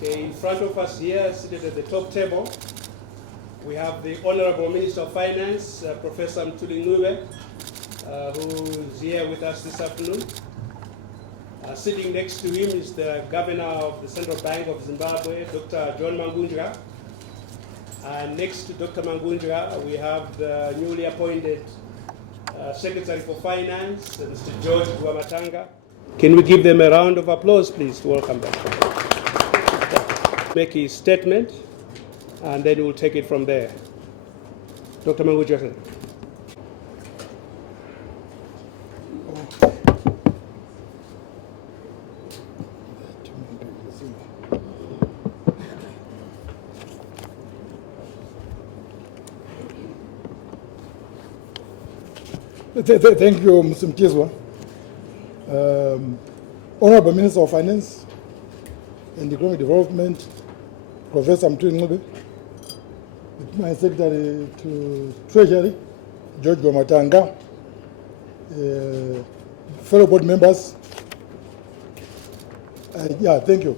Okay, in front of us here, seated at the top table, we have the Honorable Minister of Finance, Professor Mangudya, who is here with us this afternoon. Sitting next to him is the Governor of the Central Bank of Zimbabwe, Dr. Mangudya. And next to Dr. Mangudya, we have the newly appointed Secretary for Finance, Mr. George Guamatanga. Can we give them a round of applause, please, to welcome them? Make his statement, and then we'll take it from there. Dr. Mangudya. Thank you, Mr. Mkizwa. Honorable Minister of Finance and Economic Development, Professor Mangudya, my Secretary to Treasury, George Guamatanga, fellow board members. Thank you.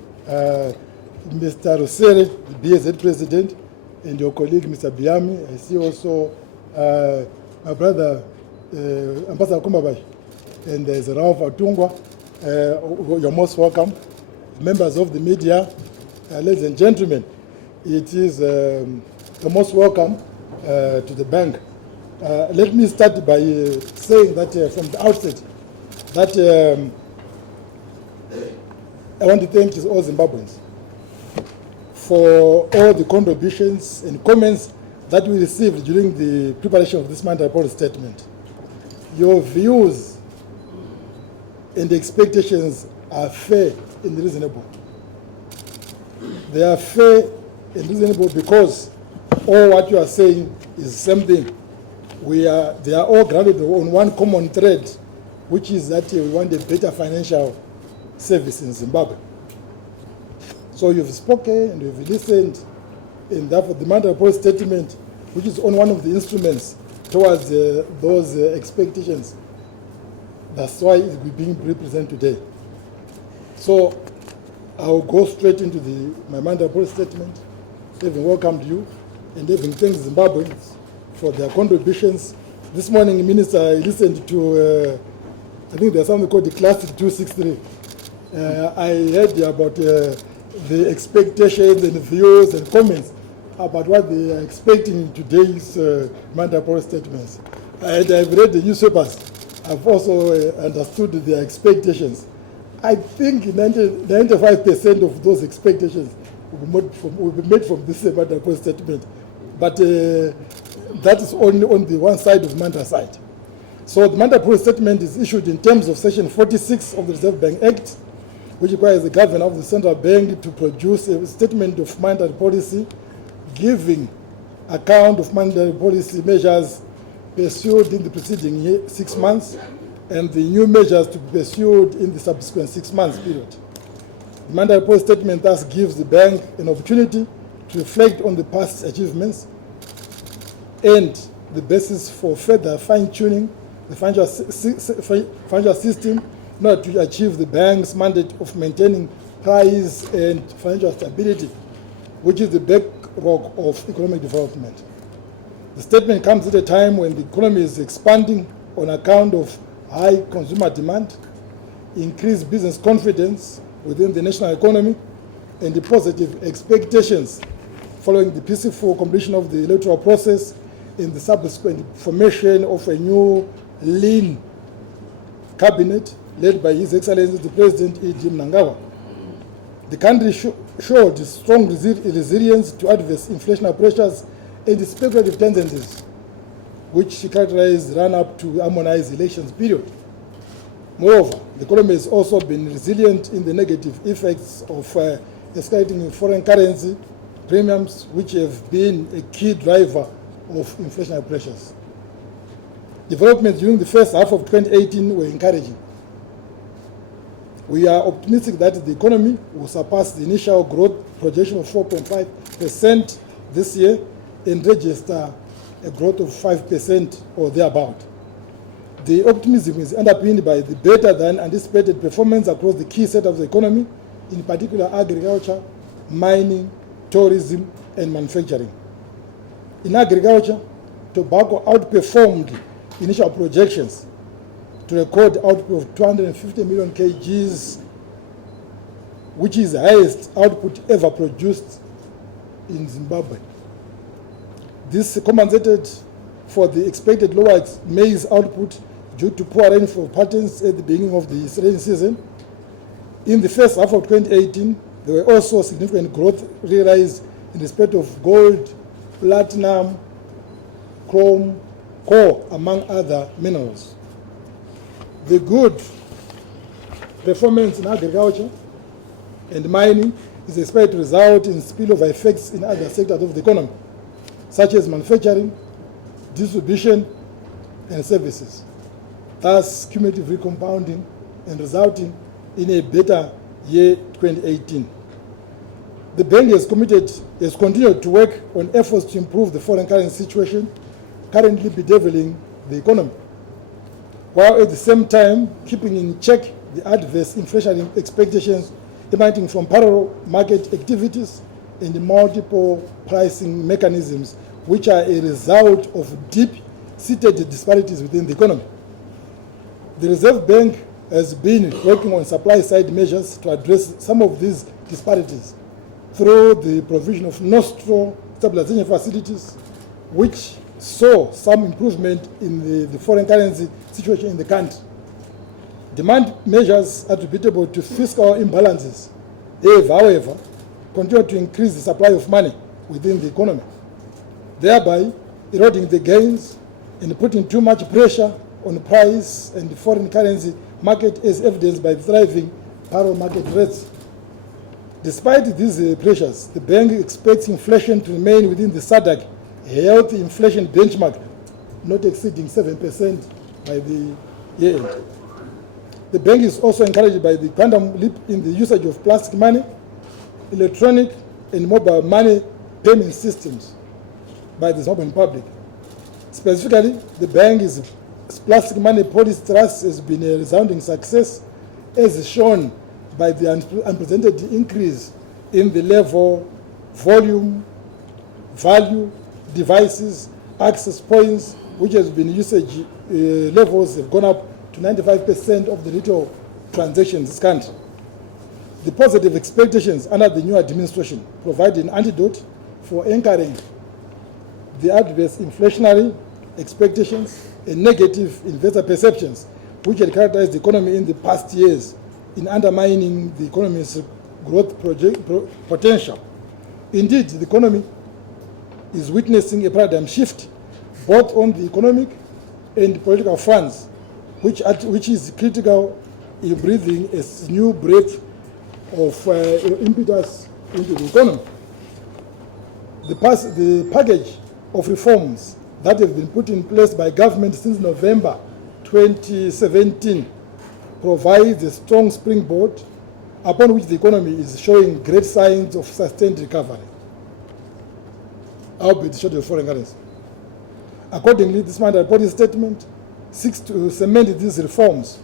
Mr. Rosere, the BSZ President, and your colleague, Mr. Biami. I see also my brother, Ambassador Kumbabai, and there's Ralph Atungwa. You're most welcome. Members of the media, ladies and gentlemen, it is the most welcome to the bank. Let me start by saying that from the outset, that I want to thank all Zimbabweans for all the contributions and comments that we received during the preparation of this monetary policy statement. Your views and expectations are fair and reasonable. They are fair and reasonable because all what you are saying is the same thing. They are all grounded on one common thread, which is that we want a better financial service in Zimbabwe. So you've spoken and you've listened, and therefore the monetary policy statement, which is on one of the instruments towards those expectations, that's why it's being represented today. So I'll go straight into my monetary policy statement, having welcomed you and having thanked Zimbabweans for their contributions. This morning, Minister, I listened to, I think there's something called the Classic 263. I heard about the expectations and views and comments about what they are expecting in today's monetary policy statements. And I've read the newspapers. I've also understood their expectations. I think 95% of those expectations will be made from this monetary policy statement. But that is only on the one side of the monetary side. So the monetary policy statement is issued in terms of Section 46 of the Reserve Bank Act, which requires the Governor of the Central Bank to produce a statement of monetary policy giving account of monetary policy measures pursued in the preceding 6 months and the new measures to be pursued in the subsequent 6 months period. The monetary policy statement thus gives the bank an opportunity to reflect on the past achievements and the basis for further fine-tuning the financial system in order to achieve the bank's mandate of maintaining price and financial stability, which is the bedrock of economic development. The statement comes at a time when the economy is expanding on account of high consumer demand, increased business confidence within the national economy, and the positive expectations following the peaceful completion of the electoral process in the subsequent formation of a new lean cabinet led by His Excellency the President E.D. Mnangagwa. The country showed strong resilience to adverse inflationary pressures and speculative tendencies, which characterized run-up to harmonized elections period. Moreover, the economy has also been resilient in the negative effects of escalating foreign currency premiums, which have been a key driver of inflationary pressures. Developments during the first half of 2018 were encouraging. We are optimistic that the economy will surpass the initial growth projection of 4.5% this year and register a growth of 5% or thereabout. The optimism is underpinned by the better than anticipated performance across the key sectors of the economy, in particular agriculture, mining, tourism, and manufacturing. In agriculture, tobacco outperformed initial projections to record output of 250 million kgs, which is the highest output ever produced in Zimbabwe. This compensated for the expected lower maize output due to poor rainfall patterns at the beginning of the rainy season. In the first half of 2018, there were also significant growth realized in respect of gold, platinum, chrome, coal, among other minerals. The good performance in agriculture and mining is expected to result in spillover effects in other sectors of the economy, such as manufacturing, distribution, and services, thus cumulatively compounding and resulting in a better year 2018. The bank has continued to work on efforts to improve the foreign currency situation currently bedeviling the economy, while at the same time keeping in check the adverse inflationary expectations emanating from parallel market activities and the multiple pricing mechanisms, which are a result of deep-seated disparities within the economy. The Reserve Bank has been working on supply-side measures to address some of these disparities through the provision of nostro stabilization facilities, which saw some improvement in the foreign currency situation in the country. Demand measures attributable to fiscal imbalances have, however, continued to increase the supply of money within the economy, thereby eroding the gains and putting too much pressure on the price and the foreign currency market, as evidenced by thriving parallel market rates. Despite these pressures, the bank expects inflation to remain within the SADC healthy inflation benchmark, not exceeding 7% by the year end. The bank is also encouraged by the quantum leap in the usage of plastic money, electronic and mobile money payment systems by the Zimbabwean public. Specifically, the bank's plastic money policy trust has been a resounding success, as shown by the unprecedented increase in the level, volume, value, devices, access points, which has been usage levels have gone up to 95% of the retail transactions in this country. The positive expectations under the new administration provide an antidote for anchoring the adverse inflationary expectations and negative investor perceptions which had characterized the economy in the past years in undermining the economy's growth potential. Indeed, the economy is witnessing a paradigm shift both on the economic and political fronts, which is critical in breathing a new breath of impetus into the economy. The package of reforms that have been put in place by government since November 2017 provides a strong springboard upon which the economy is showing great signs of sustained recovery, albeit short of foreign currency. Accordingly, this monetary policy statement seeks to cement these reforms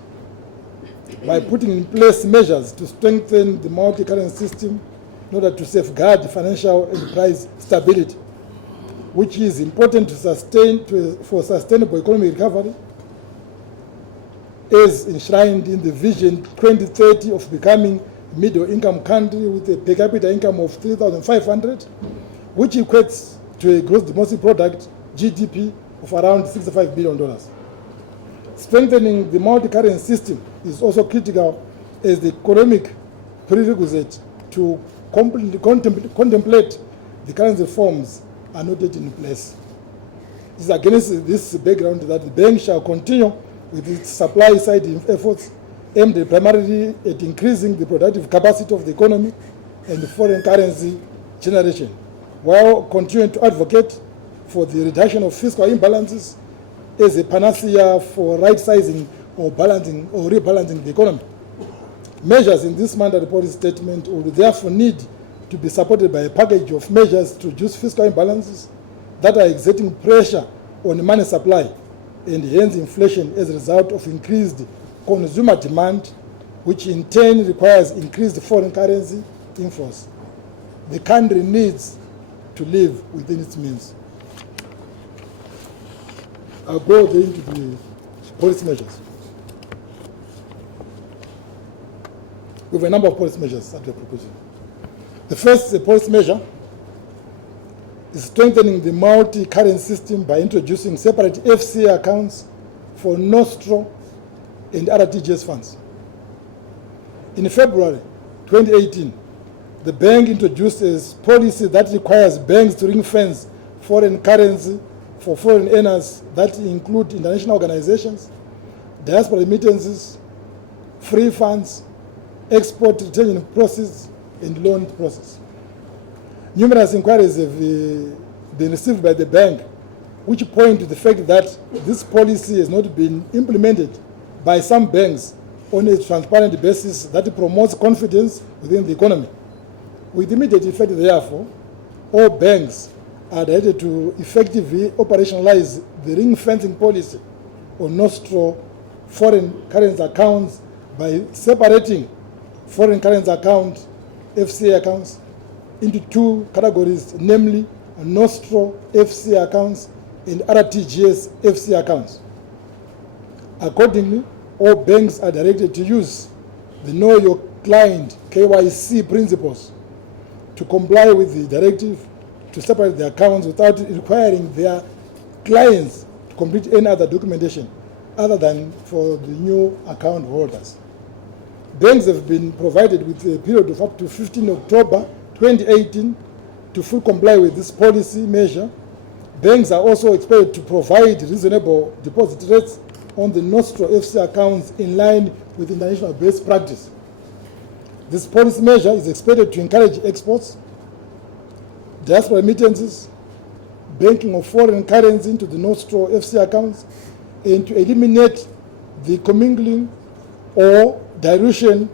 by putting in place measures to strengthen the multi-currency system in order to safeguard financial and price stability, which is important for sustainable economic recovery, as enshrined in the Vision 2030 of becoming a middle-income country with a per capita income of $3,500, which equates to a gross domestic product, GDP, of around $65 billion. Strengthening the multi-currency system is also critical as the economic prerequisite to contemplate the currency reforms are not yet in place. It is against this background that the bank shall continue with its supply-side efforts aimed primarily at increasing the productive capacity of the economy and the foreign currency generation, while continuing to advocate for the reduction of fiscal imbalances as a panacea for right-sizing or balancing or rebalancing the economy. Measures in this monetary policy statement would therefore need to be supported by a package of measures to reduce fiscal imbalances that are exerting pressure on the money supply and hence inflation as a result of increased consumer demand, which in turn requires increased foreign currency inflows. the country needs to live within its means. I'll go then into the policy measures. We have a number of policy measures that we are proposing. The first policy measure is strengthening the multi-currency system by introducing separate FCA accounts for Nostro and RTGS funds. In February 2018, the bank introduced a policy that requires banks to ring-fence foreign currency for foreign earners that include international organizations, diaspora remittances, free funds, export retention process, and loan process. Numerous inquiries have been received by the bank, which point to the fact that this policy has not been implemented by some banks on a transparent basis that promotes confidence within the economy. With immediate effect, therefore, all banks are directed to effectively operationalize the ring-fencing policy on Nostro foreign currency accounts by separating foreign currency account, FCA accounts, into two categories, namely Nostro FCA accounts and RTGS FCA accounts. Accordingly, all banks are directed to use the Know Your Client KYC principles to comply with the directive to separate the accounts without requiring their clients to complete any other documentation other than for the new account holders. Banks have been provided with a period of up to 15 October 2018 to fully comply with this policy measure. Banks are also expected to provide reasonable deposit rates on the Nostro FC accounts in line with international best practice. This policy measure is expected to encourage exports, diaspora remittances, banking of foreign currency into the Nostro FC accounts, and to eliminate the commingling or dilution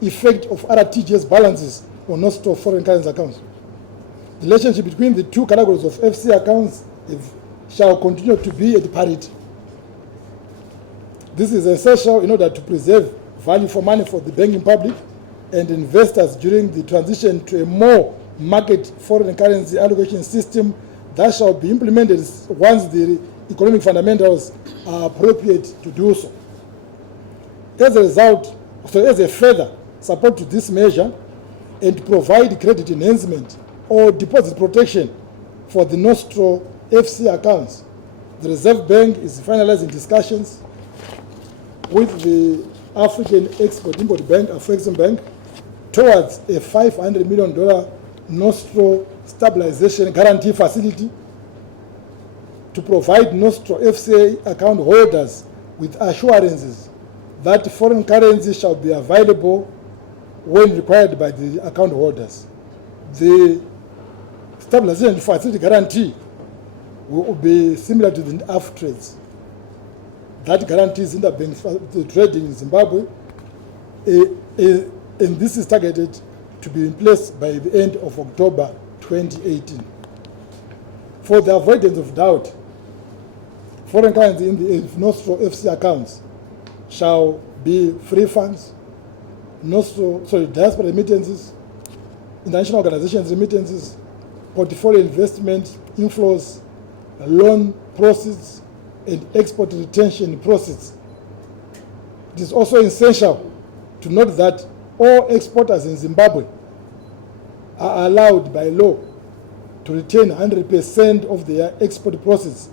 effect of RTGS balances on Nostro foreign currency accounts. The relationship between the two categories of FC accounts shall continue to be at parity. This is essential in order to preserve value for money for the banking public and investors during the transition to a more market foreign currency allocation system that shall be implemented once the economic fundamentals are appropriate to do so. As a result, as a further support to this measure and to provide credit enhancement or deposit protection for the Nostro FC accounts, the Reserve Bank is finalizing discussions with the African Export-Import Bank, Afrexim Bank, towards a $500 million Nostro Stabilization Guarantee Facility to provide Nostro FCA account holders with assurances that foreign currency shall be available when required by the account holders. The Stabilization Facility Guarantee will be similar to the AfTrades. That guarantees interbank trading in Zimbabwe, and this is targeted to be in place by the end of October 2018. For the avoidance of doubt, foreign currency in the Nostro FC accounts shall be free funds, diaspora remittances, international organizations remittances, portfolio investment inflows, loan proceeds, and export retention proceeds. It is also essential to note that all exporters in Zimbabwe are allowed by law to retain 100% of their export proceeds,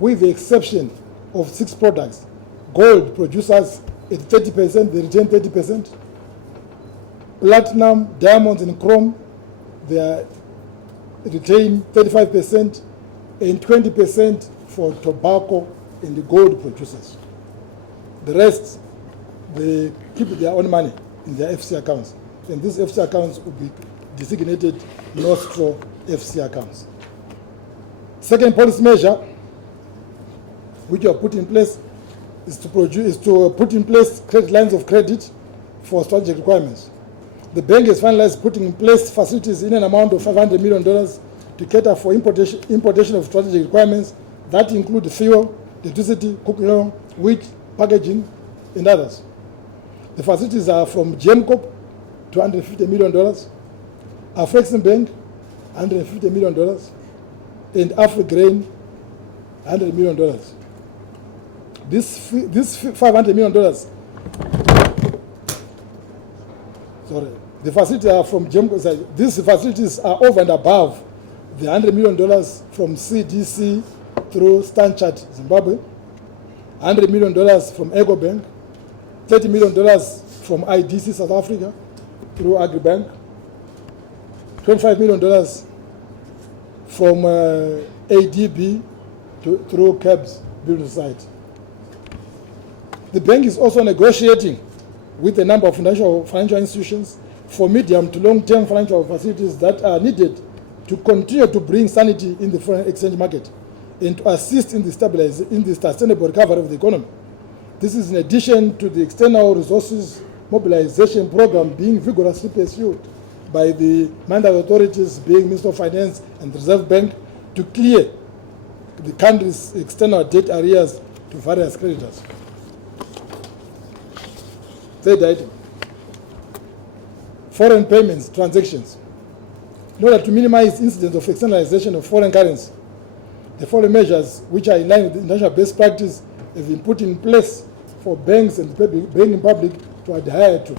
with the exception of 6 products. Gold producers at 30%, they retain 30%. Platinum, diamonds, and chrome, they retain 35%, and 20% for tobacco and the gold producers. The rest, they keep their own money in their FC accounts, and these FC accounts will be designated Nostro FC accounts. Second policy measure which you have put in place is to put in place credit lines of credit for strategic requirements. The bank has finalized putting in place facilities in an amount of $500 million to cater for importation of strategic requirements that include fuel, electricity, cooking oil, wheat, packaging, and others. The facilities are from GEMCOP, $250 million, Afrexim Bank, $150 million, and Afrigrain, $100 million. This $500 million, sorry, the facilities are from GEMCO side. These facilities are over and above the $100 million from CDC through Stanchart Zimbabwe, $100 million from EcoBank, $30 million from IDC South Africa through AgriBank, $25 million from ADB through CABS Building Society. The bank is also negotiating with a number of financial institutions for medium to long-term financial facilities that are needed to continue to bring sanity in the foreign exchange market and to assist in the sustainable recovery of the economy. This is in addition to the external resources mobilization program being vigorously pursued by the Mandala authorities, being Minister of Finance and the Reserve Bank, to clear the country's external debt arrears to various creditors. Third item, foreign payments transactions. In order to minimize incidents of externalization of foreign currency, the following measures, which are in line with the international best practice, have been put in place for banks and the banking public to adhere to.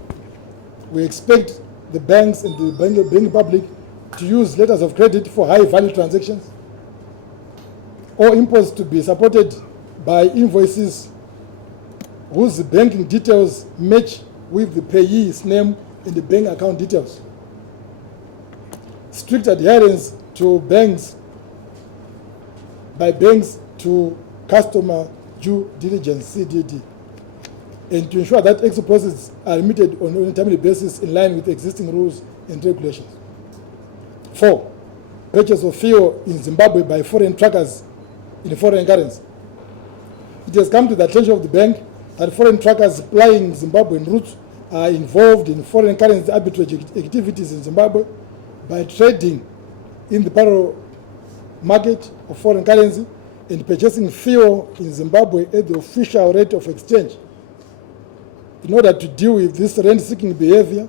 We expect the banks and the banking public to use letters of credit for high-value transactions, or imports to be supported by invoices whose banking details match with the payee's name and the bank account details. Strict adherence to by banks to customer due diligence, CDD, and to ensure that export processes are remitted on a timely basis in line with existing rules and regulations. 4, purchase of fuel in Zimbabwe by foreign truckers in foreign currency. It has come to the attention of the bank that foreign truckers plying Zimbabwean routes are involved in foreign currency arbitrage activities in Zimbabwe by trading in the parallel market of foreign currency and purchasing fuel in Zimbabwe at the official rate of exchange. In order to deal with this rent-seeking behavior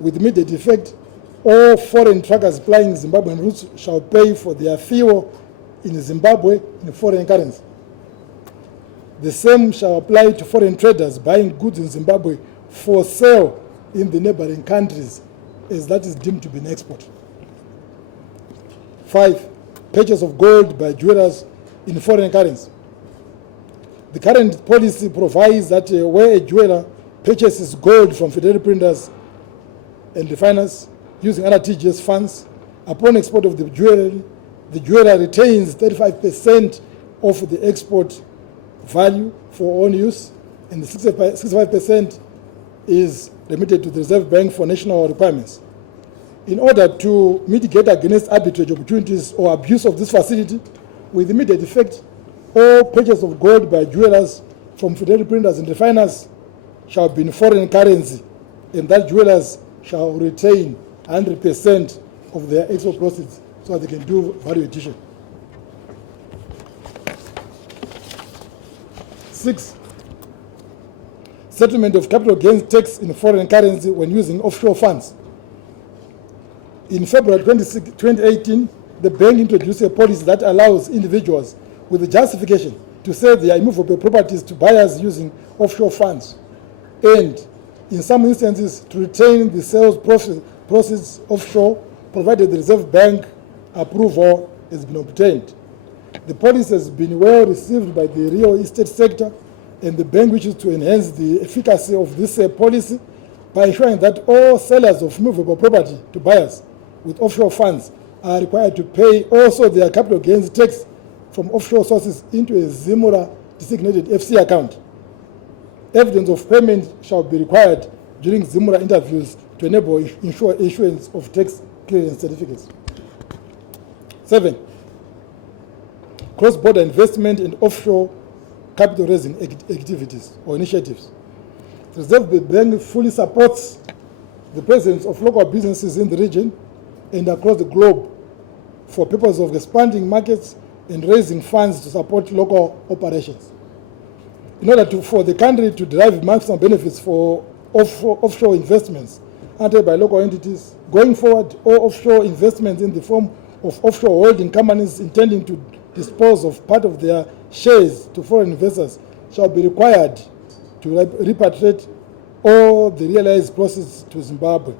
with immediate effect, all foreign truckers plying Zimbabwean routes shall pay for their fuel in Zimbabwe in foreign currency. The same shall apply to foreign traders buying goods in Zimbabwe for sale in the neighboring countries, as that is deemed to be an export. 5, purchase of gold by jewelers in foreign currency. The current policy provides that where a jeweler purchases gold from fidelity printers and refiners using RTGS funds, upon export of the jeweler retains 35% of the export value for own use, and the 65% is remitted to the Reserve Bank for national requirements. In order to mitigate against arbitrage opportunities or abuse of this facility, with immediate effect, all purchase of gold by jewelers from fidelity printers and refiners shall be in foreign currency, and that jewelers shall retain 100% of their export proceeds so that they can do value addition. 6, settlement of capital gains tax in foreign currency when using offshore funds. In February 2018, the bank introduced a policy that allows individuals with a justification to sell their immovable properties to buyers using offshore funds, and in some instances to retain the sales proceeds offshore, provided the Reserve Bank approval has been obtained. The policy has been well received by the real estate sector, and the bank wishes to enhance the efficacy of this policy by ensuring that all sellers of movable property to buyers with offshore funds are required to pay also their capital gains tax from offshore sources into a ZIMURA designated FC account. Evidence of payment shall be required during ZIMURA interviews to enable issuance of tax clearance certificates. 7, cross-border investment and offshore capital raising activities or initiatives. The Reserve Bank fully supports the presence of local businesses in the region and across the globe for purposes of expanding markets and raising funds to support local operations. In order for the country to derive maximum benefits for offshore investments, undertaken by local entities. Going forward, all offshore investments in the form of offshore holding companies intending to dispose of part of their shares to foreign investors shall be required to repatriate all the realized proceeds to Zimbabwe.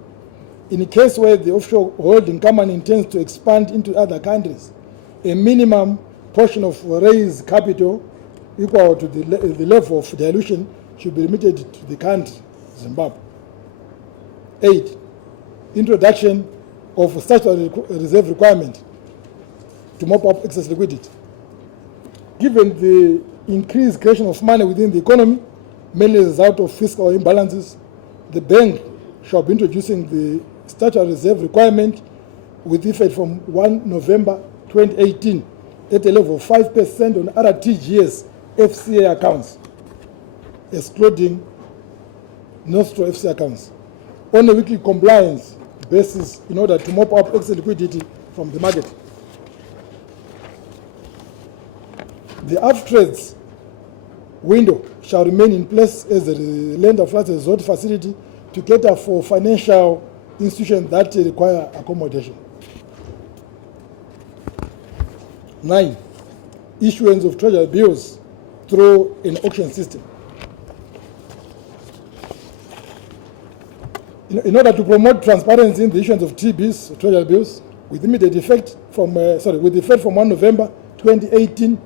In a case where the offshore holding company intends to expand into other countries, a minimum portion of raised capital equal to the level of dilution should be remitted to the country, Zimbabwe. 8. Introduction of a statutory reserve requirement to mop up excess liquidity. Given the increased creation of money within the economy, mainly as a result of fiscal imbalances, the bank shall be introducing the statutory reserve requirement with effect from 1 November 2018 at a level of 5% on RTGS FCA accounts, excluding Nostro FCA accounts, on a weekly compliance basis in order to mop up excess liquidity from the market. The off-trades window shall remain in place as a lender of last resort facility to cater for financial institutions that require accommodation. 9. Issuance of treasury bills through an auction system. In order to promote transparency in the issuance of TBs, treasury bills, with immediate effect from 1 November 2018,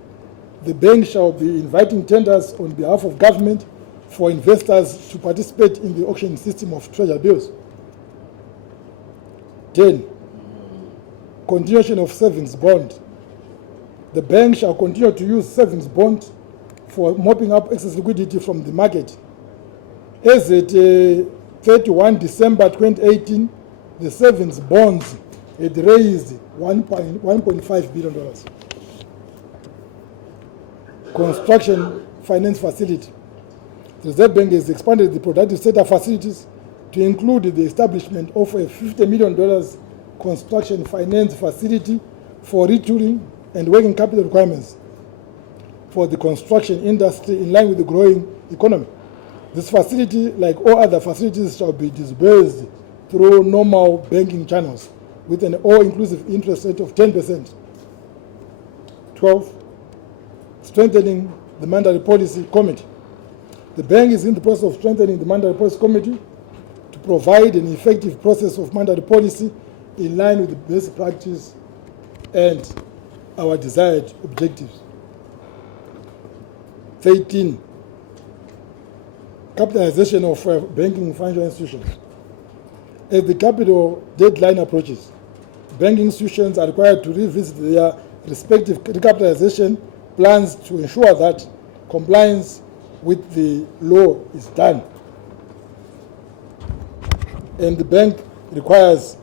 the bank shall be inviting tenders on behalf of government for investors to participate in the auction system of treasury bills. 10. Continuation of savings bond. The bank shall continue to use savings bond for mopping up excess liquidity from the market. As at 31 December 2018, the savings bonds had raised $1.5 billion. Construction finance facility. The Reserve Bank has expanded the productive sector facilities to include the establishment of a $50 million construction finance facility for retooling and working capital requirements for the construction industry in line with the growing economy. This facility, like all other facilities, shall be disbursed through normal banking channels with an all-inclusive interest rate of 10%. 12. Strengthening the Mandala Policy Committee. The bank is in the process of strengthening the Mandala Policy Committee to provide an effective process of Mandala policy in line with the best practice and our desired objectives. 13. Capitalization of banking financial institutions. As the capital deadline approaches, banking institutions are required to revisit their respective recapitalization plans to ensure that compliance with the law is done. And the bank requires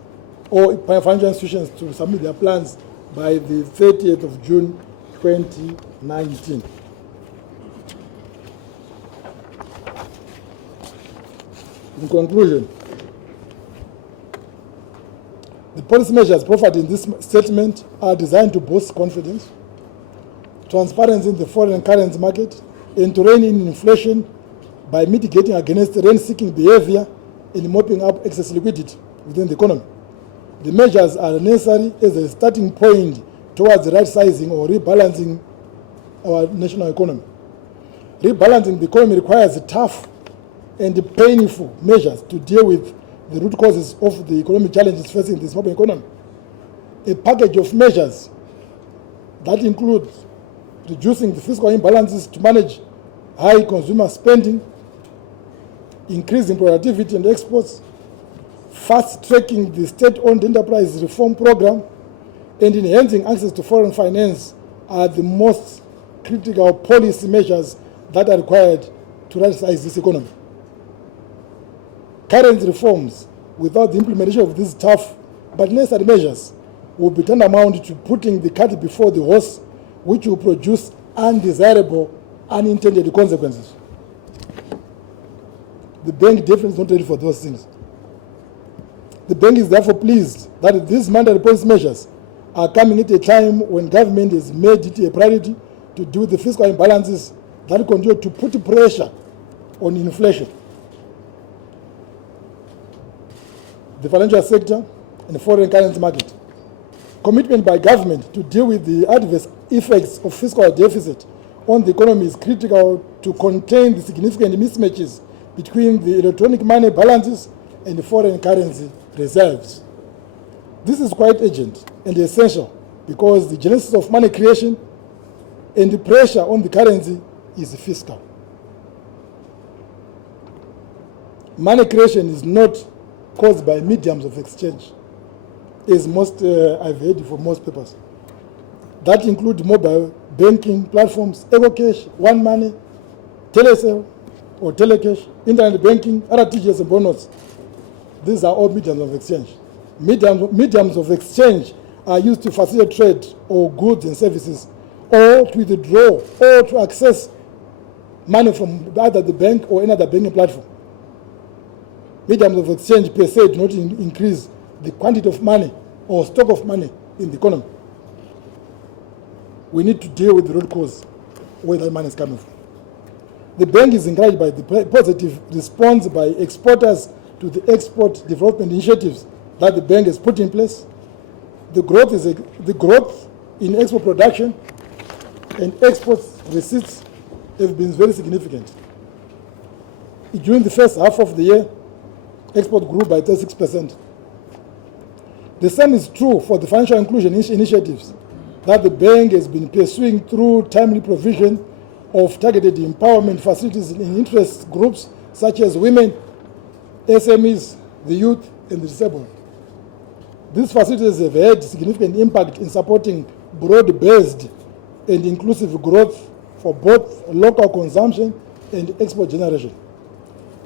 all financial institutions to submit their plans by the 30th of June 2019. In conclusion, the policy measures proffered in this statement are designed to boost confidence, transparency in the foreign currency market, and to rein in inflation by mitigating against rent-seeking behavior and mopping up excess liquidity within the economy. The measures are necessary as a starting point towards right-sizing or rebalancing our national economy. Rebalancing the economy requires tough and painful measures to deal with the root causes of the economic challenges facing the Zimbabwean economy. A package of measures that includes reducing the fiscal imbalances to manage high consumer spending, increasing productivity and exports, fast-tracking the state-owned enterprise reform program, and enhancing access to foreign finance are the most critical policy measures that are required to right-size this economy. Current reforms, without the implementation of these tough but necessary measures, will be tantamount to putting the cart before the horse, which will produce undesirable, unintended consequences. The bank definitely is not ready for those things. The bank is therefore pleased that these mandatory policy measures are coming at a time when government has made it a priority to deal with the fiscal imbalances that continue to put pressure on inflation. the financial sector, and the foreign currency market. Commitment by government to deal with the adverse effects of fiscal deficit on the economy is critical to contain the significant mismatches between the electronic money balances and the foreign currency reserves. This is quite urgent and essential because the genesis of money creation and the pressure on the currency is fiscal. Money creation is not caused by mediums of exchange, as most I've heard for most papers. That include mobile banking platforms, EcoCash, One Money, Telecell or Telecash, internet banking, RTGS and bonus. These are all mediums of exchange. Mediums of exchange are used to facilitate trade or goods and services, or to withdraw or to access money from either the bank or any other banking platform. Mediums of exchange per se do not increase the quantity of money or stock of money in the economy. We need to deal with the root cause where that money is coming from. The bank is encouraged by the positive response by exporters to the export development initiatives that the bank has put in place. The growth in export production and export receipts have been very significant. During the first half of the year, export grew by 36%. The same is true for the financial inclusion initiatives that the bank has been pursuing through timely provision of targeted empowerment facilities in interest groups such as women, SMEs, the youth, and the disabled. These facilities have had significant impact in supporting broad-based and inclusive growth for both local consumption and export generation.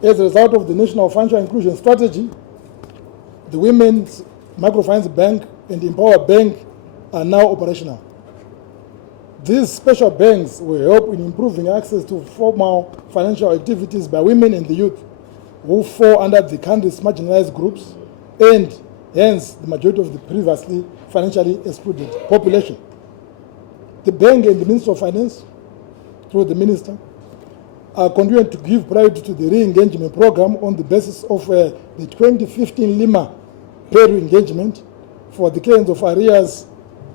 As a result of the National Financial Inclusion Strategy, the Women's Microfinance Bank and Empower Bank are now operational. These special banks will help in improving access to formal financial activities by women and the youth who fall under the country's marginalized groups and hence the majority of the previously financially excluded population. The bank and the Minister of Finance, through the Minister, are continuing to give priority to the re-engagement program on the basis of the 2015 Lima pay engagement for the claims of arrears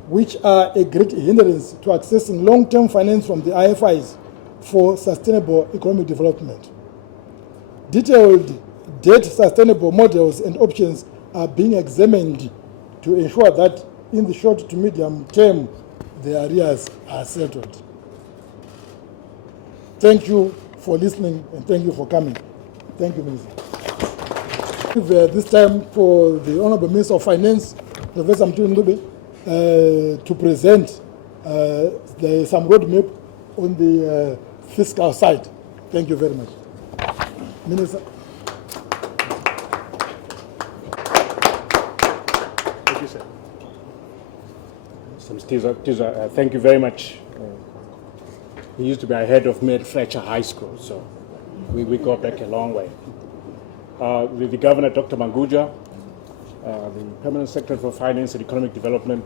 which are a great hindrance to accessing long-term finance from the IFIs for sustainable economic development. Detailed debt sustainable models and options are being examined to ensure that in the short to medium term, the arrears are settled. Thank you for listening and thank you for coming. Thank you, Minister. This time for the Honorable Minister of Finance, Professor Mtuli Ngube, to present some roadmap on the fiscal side. Thank you very much. Minister. Thank you, sir. Mr. Thank you very much. He used to be ahead of me at Fletcher High School, so we go back a long way. The Governor, Dr Mangudya, the Permanent Secretary for Finance and Economic Development,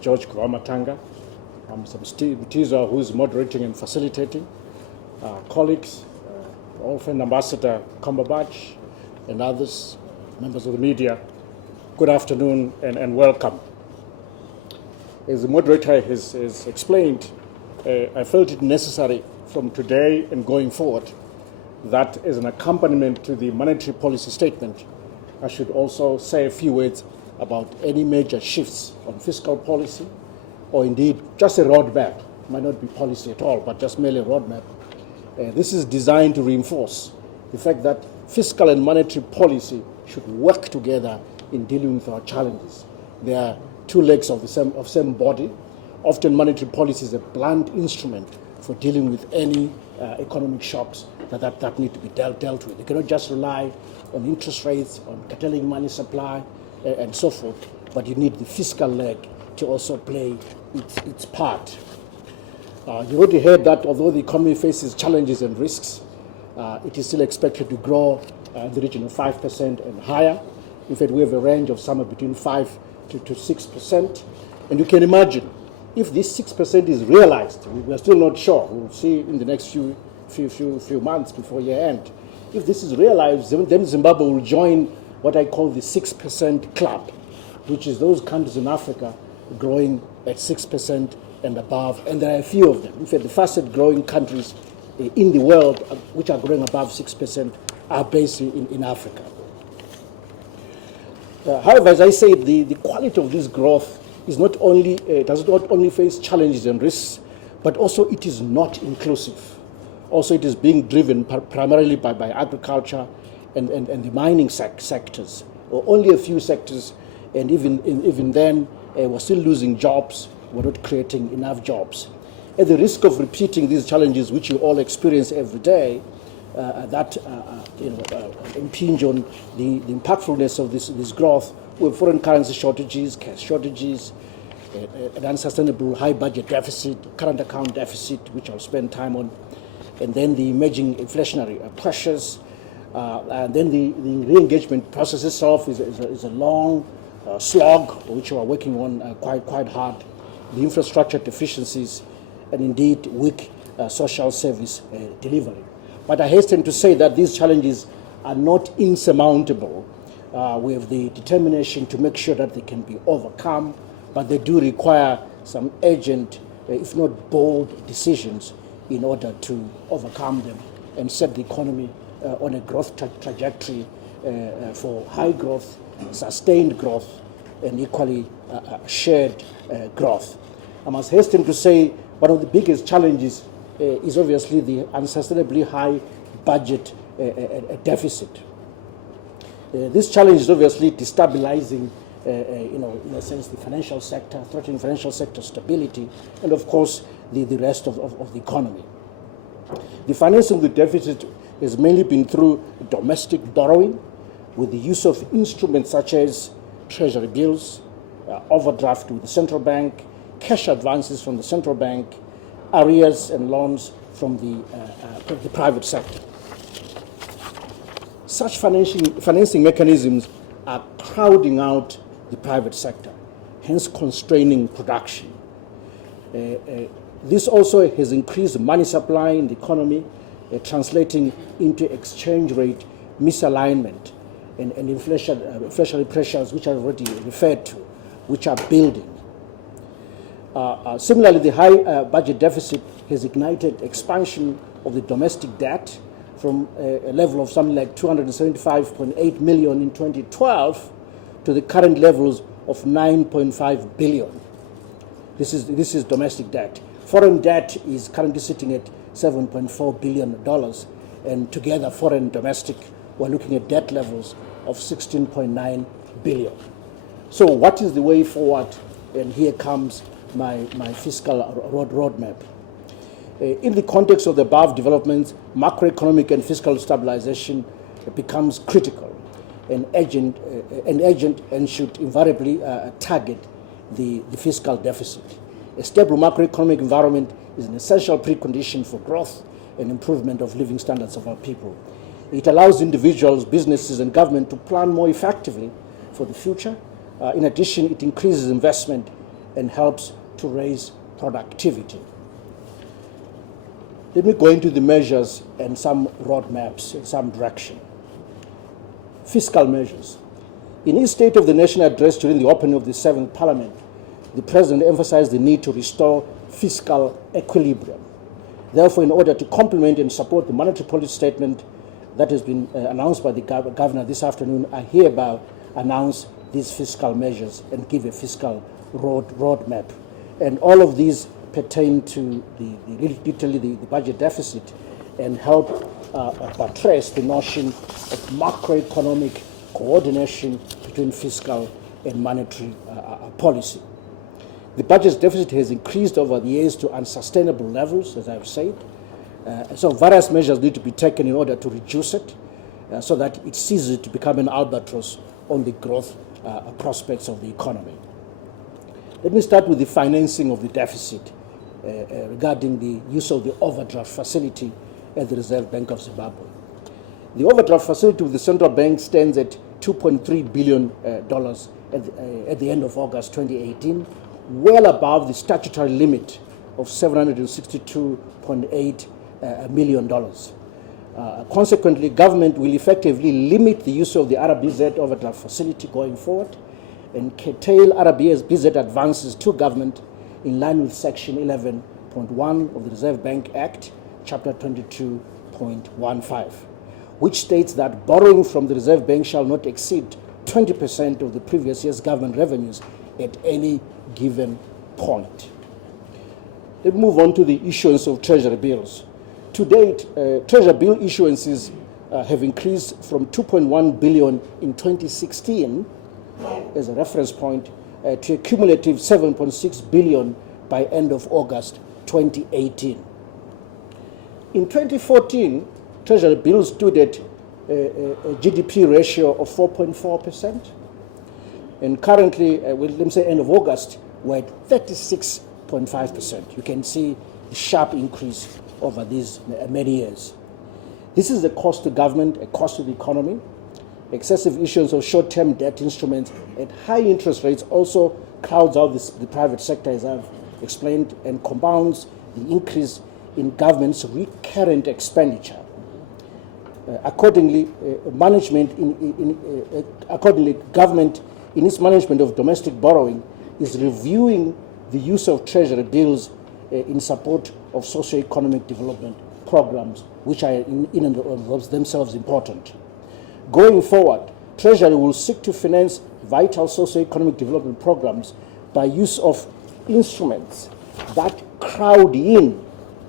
George Kuvamatanga, Mr. Mtiza, who is moderating and facilitating, colleagues, old friend Ambassador Cumberbatch, and others, members of the media, good afternoon and welcome. As the moderator has explained, I felt it necessary from today and going forward that as an accompaniment to the monetary policy statement, I should also say a few words about any major shifts on fiscal policy, or indeed just a roadmap. It might not be policy at all, but just merely a roadmap. This is designed to reinforce the fact that fiscal and monetary policy should work together in dealing with our challenges. They are two legs of the same body. Often monetary policy is a blunt instrument for dealing with any economic shocks that need to be dealt with. You cannot just rely on interest rates, on curtailing money supply, and so forth, but you need the fiscal leg to also play its part. You already heard that although the economy faces challenges and risks, it is still expected to grow in the region of 5% and higher. In fact, we have a range of somewhere between 5 to 6%. And you can imagine, if this 6% is realized, we are still not sure. We'll see in the next few months before year end. If this is realized, then Zimbabwe will join what I call the 6% club, which is those countries in Africa growing at 6% and above, and there are a few of them. In fact, the fastest growing countries in the world, which are growing above 6%, are based in Africa. However, as I say, the quality of this growth is not only, does not only face challenges and risks, but also it is not inclusive. Also, it is being driven primarily by agriculture and the mining sectors, or only a few sectors, and even then, we're still losing jobs. We're not creating enough jobs. At the risk of repeating these challenges, which you all experience every day, that impinge on the impactfulness of this growth, with foreign currency shortages, cash shortages, an unsustainable high budget deficit, current account deficit, which I'll spend time on, and then the emerging inflationary pressures, and then the re-engagement process itself is a long slog, which we are working on quite hard, the infrastructure deficiencies, and indeed weak social service delivery. But I hasten to say that these challenges are not insurmountable. We have the determination to make sure that they can be overcome, but they do require some urgent, if not bold, decisions in order to overcome them and set the economy on a growth trajectory for high growth, sustained growth, and equally shared growth. I must hasten to say one of the biggest challenges is obviously the unsustainably high budget deficit. This challenge is obviously destabilizing, in a sense, the financial sector, threatening financial sector stability, and of course, the rest of the economy. The financing of the deficit has mainly been through domestic borrowing, with the use of instruments such as Treasury bills, overdraft with the central bank, cash advances from the central bank, arrears and loans from the private sector. Such financing mechanisms are crowding out the private sector, hence constraining production. This also has increased money supply in the economy, translating into exchange rate misalignment and inflationary pressures, which I've already referred to, which are building. Similarly, the high budget deficit has ignited expansion of the domestic debt from a level of something like 275.8 million in 2012 to the current levels of 9.5 billion. This is domestic debt. Foreign debt is currently sitting at $7.4 billion, and together foreign and domestic, we're looking at debt levels of 16.9 billion. So what is the way forward? And here comes my fiscal roadmap. In the context of the above developments, macroeconomic and fiscal stabilization becomes critical and urgent and should invariably target the fiscal deficit. A stable macroeconomic environment is an essential precondition for growth and improvement of living standards of our people. It allows individuals, businesses, and government to plan more effectively for the future. In addition, it increases investment and helps to raise productivity. Let me go into the measures and some roadmaps and some direction. Fiscal measures. In his State of the Nation address during the opening of the 7th Parliament, the President emphasized the need to restore fiscal equilibrium. Therefore, in order to complement and support the monetary policy statement that has been announced by the Governor this afternoon, I hereby announce these fiscal measures and give a fiscal roadmap. And all of these pertain to literally the budget deficit and help buttress the notion of macroeconomic coordination between fiscal and monetary policy. The budget deficit has increased over the years to unsustainable levels, as I've said. So various measures need to be taken in order to reduce it so that it ceases to become an albatross on the growth prospects of the economy. Let me start with the financing of the deficit regarding the use of the overdraft facility at the Reserve Bank of Zimbabwe. The overdraft facility with the central bank stands at $2.3 billion at the end of August 2018, well above the statutory limit of $762.8 million. Consequently, government will effectively limit the use of the RBZ overdraft facility going forward and curtail RBZ advances to government in line with Section 11.1 of the Reserve Bank Act, Chapter 22.15, which states that borrowing from the Reserve Bank shall not exceed 20% of the previous year's government revenues at any given point. Let's move on to the issuance of Treasury bills. To date, Treasury bill issuances have increased from 2.1 billion in 2016 as a reference point to a cumulative 7.6 billion by end of August 2018. In 2014, Treasury bills stood at a GDP ratio of 4.4%, and currently, let me say end of August, we're at 36.5%. You can see a sharp increase over these many years. This is a cost to government, a cost to the economy. Excessive issuance of short-term debt instruments at high interest rates also crowds out the private sector, as I've explained, and compounds the increase in government's recurrent expenditure. Accordingly, government in its management of domestic borrowing is reviewing the use of Treasury bills in support of socio-economic development programs, which are in and of themselves important. Going forward, Treasury will seek to finance vital socio-economic development programs by use of instruments that crowd in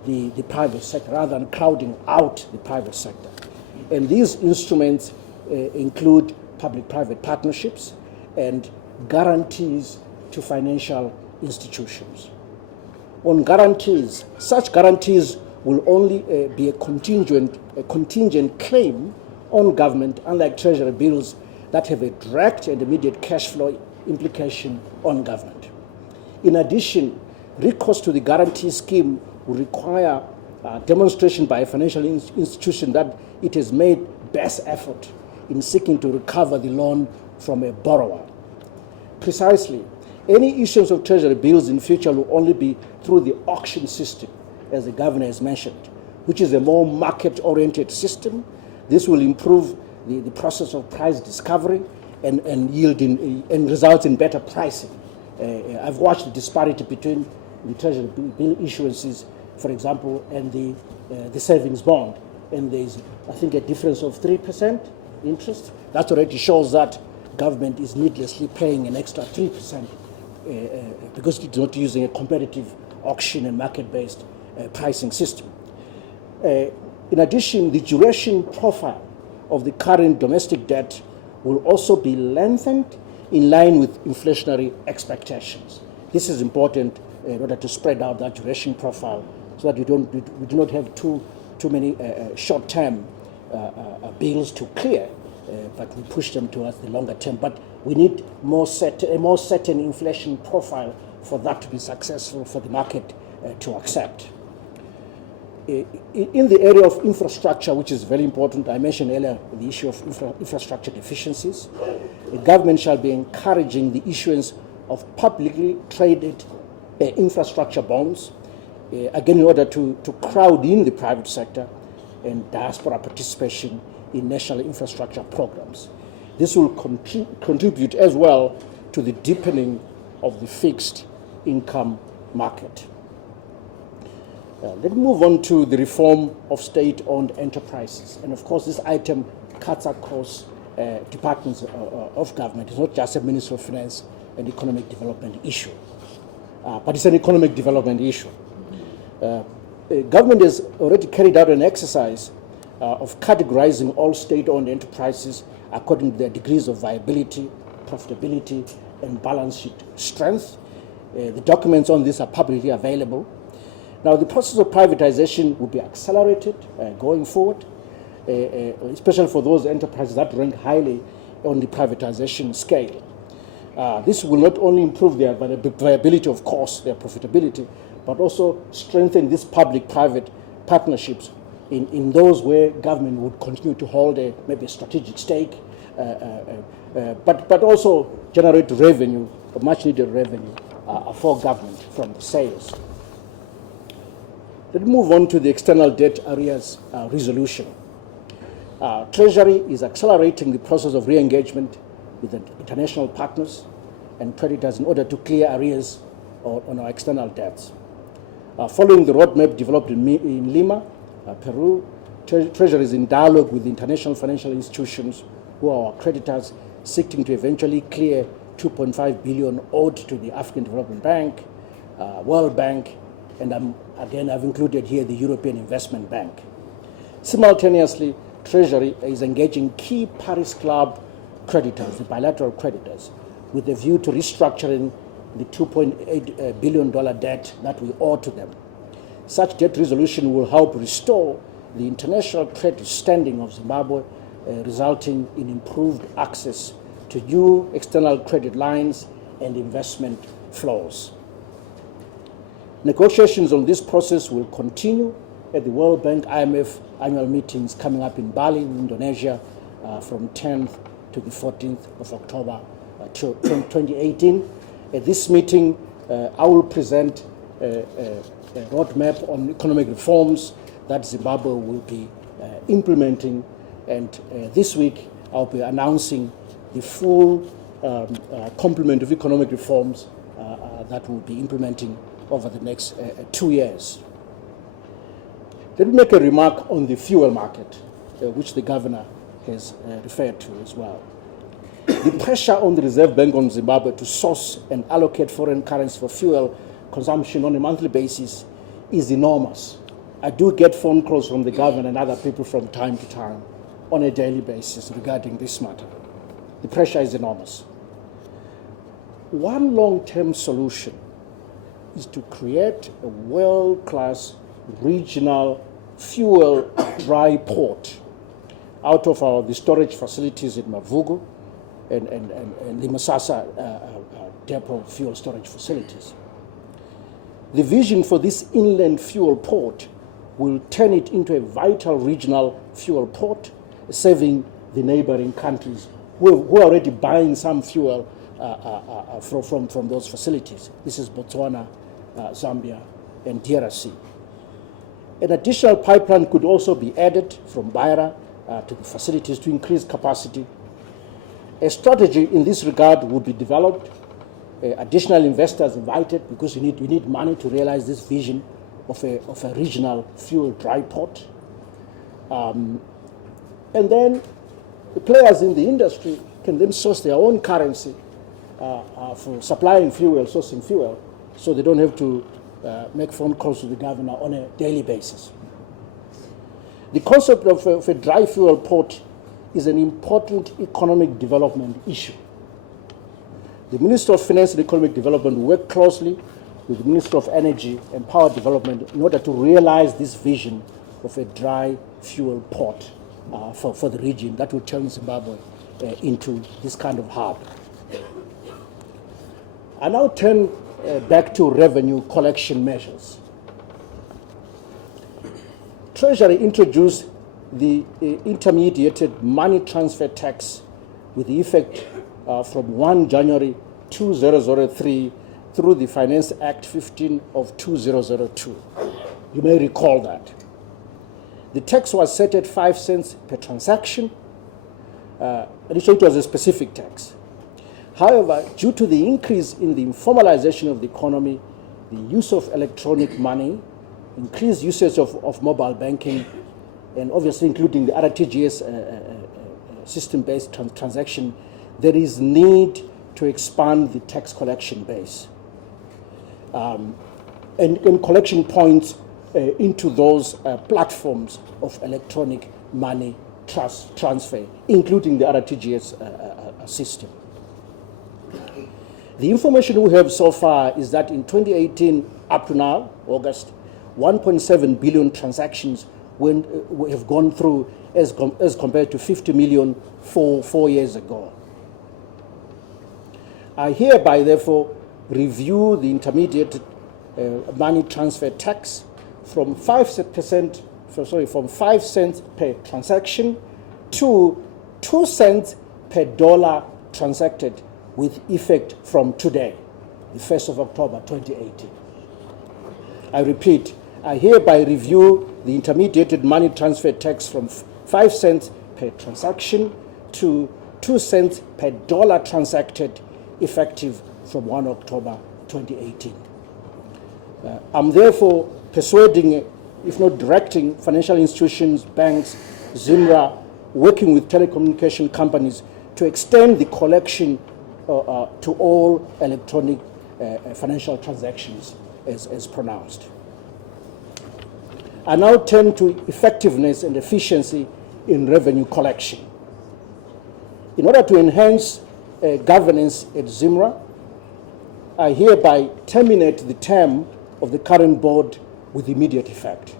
the private sector rather than crowding out the private sector. And these instruments include public-private partnerships and guarantees to financial institutions. On guarantees, such guarantees will only be a contingent claim on government, unlike Treasury bills that have a direct and immediate cash flow implication on government. In addition, recourse to the guarantee scheme will require demonstration by a financial institution that it has made best effort in seeking to recover the loan from a borrower. Precisely, any issuance of Treasury bills in future will only be through the auction system, as the Governor has mentioned, which is a more market-oriented system. This will improve the process of price discovery and yield and results in better pricing. I've watched the disparity between the Treasury bill issuances, for example, and the savings bond, and there's, I think, a difference of 3% interest. That already shows that government is needlessly paying an extra 3% because it's not using a competitive auction and market-based pricing system. In addition, the duration profile of the current domestic debt will also be lengthened in line with inflationary expectations. This is important in order to spread out that duration profile so that we do not have too many short-term bills to clear, but we push them towards the longer term. But we need a more certain inflation profile for that to be successful for the market to accept. In the area of infrastructure, which is very important, I mentioned earlier the issue of infrastructure deficiencies. The government shall be encouraging the issuance of publicly traded infrastructure bonds, again in order to crowd in the private sector and diaspora participation in national infrastructure programs. This will contribute as well to the deepening of the fixed income market. Let's move on to the reform of state-owned enterprises. And of course, this item cuts across departments of government. It's not just a Ministry of Finance and Economic Development issue, but it's an economic development issue. Government has already carried out an exercise of categorizing all state-owned enterprises according to their degrees of viability, profitability, and balance sheet strength. The documents on this are publicly available. Now, the process of privatization will be accelerated going forward, especially for those enterprises that rank highly on the privatization scale. This will not only improve their viability, of course, their profitability, but also strengthen these public-private partnerships in those where government would continue to hold maybe a strategic stake, but also generate revenue, much-needed revenue for government from the sales. Let's move on to the external debt arrears resolution. Treasury is accelerating the process of re-engagement with the international partners and creditors in order to clear arrears on our external debts. Following the roadmap developed in Lima, Peru, Treasury is in dialogue with international financial institutions who are our creditors, seeking to eventually clear 2.5 billion owed to the African Development Bank, World Bank, and I've included here the European Investment Bank. Simultaneously, Treasury is engaging key Paris Club creditors, the bilateral creditors, with a view to restructuring the $2.8 billion debt that we owe to them. Such debt resolution will help restore the international credit standing of Zimbabwe, resulting in improved access to new external credit lines and investment flows. Negotiations on this process will continue at the World Bank IMF annual meetings coming up in Bali, Indonesia, from 10th to the 14th of October 2018. At this meeting, I will present a roadmap on economic reforms that Zimbabwe will be implementing, and this week I'll be announcing the full complement of economic reforms that we'll be implementing over the next 2 years. Let me make a remark on the fuel market, which the governor has referred to as well. The pressure on the Reserve Bank on Zimbabwe to source and allocate foreign currency for fuel consumption on a monthly basis is enormous. I do get phone calls from the governor and other people from time to time on a daily basis regarding this matter. The pressure is enormous. One long-term solution is to create a world-class regional fuel dry port out of the storage facilities in Mavugo and the Masasa depot fuel storage facilities. The vision for this inland fuel port will turn it into a vital regional fuel port, serving the neighboring countries who are already buying some fuel from those facilities. This is Botswana, Zambia, and DRC. An additional pipeline could also be added from Beira to the facilities to increase capacity. A strategy in this regard would be developed, additional investors invited, because you need money to realize this vision of a regional fuel dry port. And then the players in the industry can then source their own currency for supplying fuel, sourcing fuel, so they don't have to make phone calls to the governor on a daily basis. The concept of a dry fuel port is an important economic development issue. The Minister of Finance and Economic Development will work closely with the Minister of Energy and Power Development in order to realize this vision of a dry fuel port for the region that will turn Zimbabwe into this kind of hub. I now turn back to revenue collection measures. Treasury introduced the intermediated money transfer tax with the effect from 1 January 2003 through the Finance Act 15 of 2002. You may recall that. The tax was set at 5 cents per transaction, and so it was a specific tax. However, due to the increase in the informalization of the economy, the use of electronic money, increased usage of mobile banking, and obviously including the RTGS system-based transaction, there is need to expand the tax collection base and collection points into those platforms of electronic money transfer, including the RTGS system. The information we have so far is that in 2018, up to now, August, 1.7 billion transactions have gone through as compared to 50 million 4 years ago. I hereby, therefore, review the intermediate money transfer tax from 5 cents per transaction to 2 cents per dollar transacted with effect from today, the 1st of October 2018. I repeat, I hereby review the intermediated money transfer tax from 5 cents per transaction to 2 cents per dollar transacted, effective from 1 October 2018. I'm therefore persuading, if not directing, financial institutions, banks, ZIMRA, working with telecommunication companies to extend the collection to all electronic financial transactions as pronounced. I now turn to effectiveness and efficiency in revenue collection. In order to enhance governance at ZIMRA, I hereby terminate the term of the current board with immediate effect.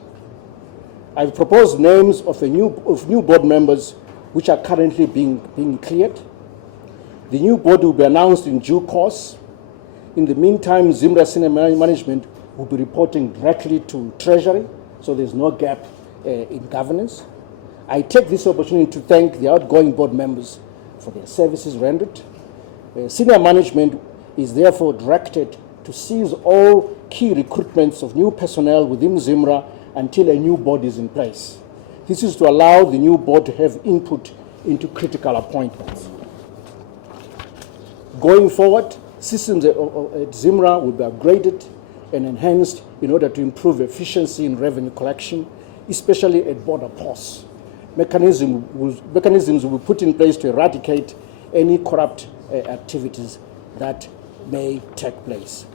I've proposed names of new board members which are currently being cleared. The new board will be announced in due course. In the meantime, ZIMRA senior management will be reporting directly to Treasury, so there's no gap in governance. I take this opportunity to thank the outgoing board members for their services rendered. Senior management is therefore directed to seize all key recruitments of new personnel within ZIMRA until a new board is in place. This is to allow the new board to have input into critical appointments. Going forward, systems at ZIMRA will be upgraded and enhanced in order to improve efficiency in revenue collection, especially at border posts. Mechanisms will be put in place to eradicate any corrupt activities that may take place.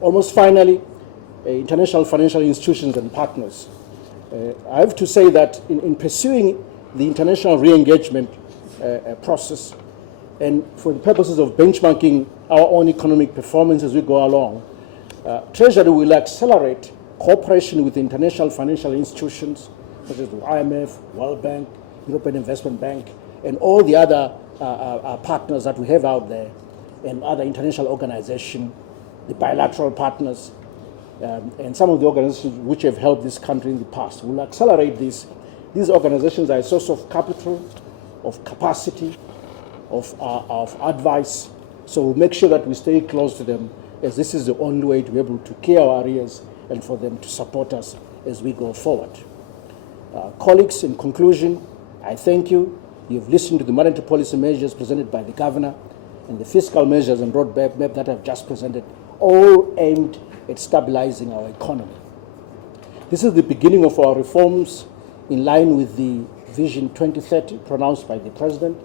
Almost finally, international financial institutions and partners. I have to say that in pursuing the international re-engagement process and for the purposes of benchmarking our own economic performance as we go along, Treasury will accelerate cooperation with international financial institutions such as the IMF, World Bank, European Investment Bank, and all the other partners that we have out there, and other international organizations, the bilateral partners, and some of the organizations which have helped this country in the past. We'll accelerate this. These organizations are a source of capital, of capacity, of advice. So we'll make sure that we stay close to them, as this is the only way to be able to clear our arrears and for them to support us as we go forward. Colleagues, in conclusion, I thank you. You've listened to the monetary policy measures presented by the governor and the fiscal measures and roadmap that I've just presented, all aimed at stabilizing our economy. This is the beginning of our reforms in line with the Vision 2030 pronounced by the President,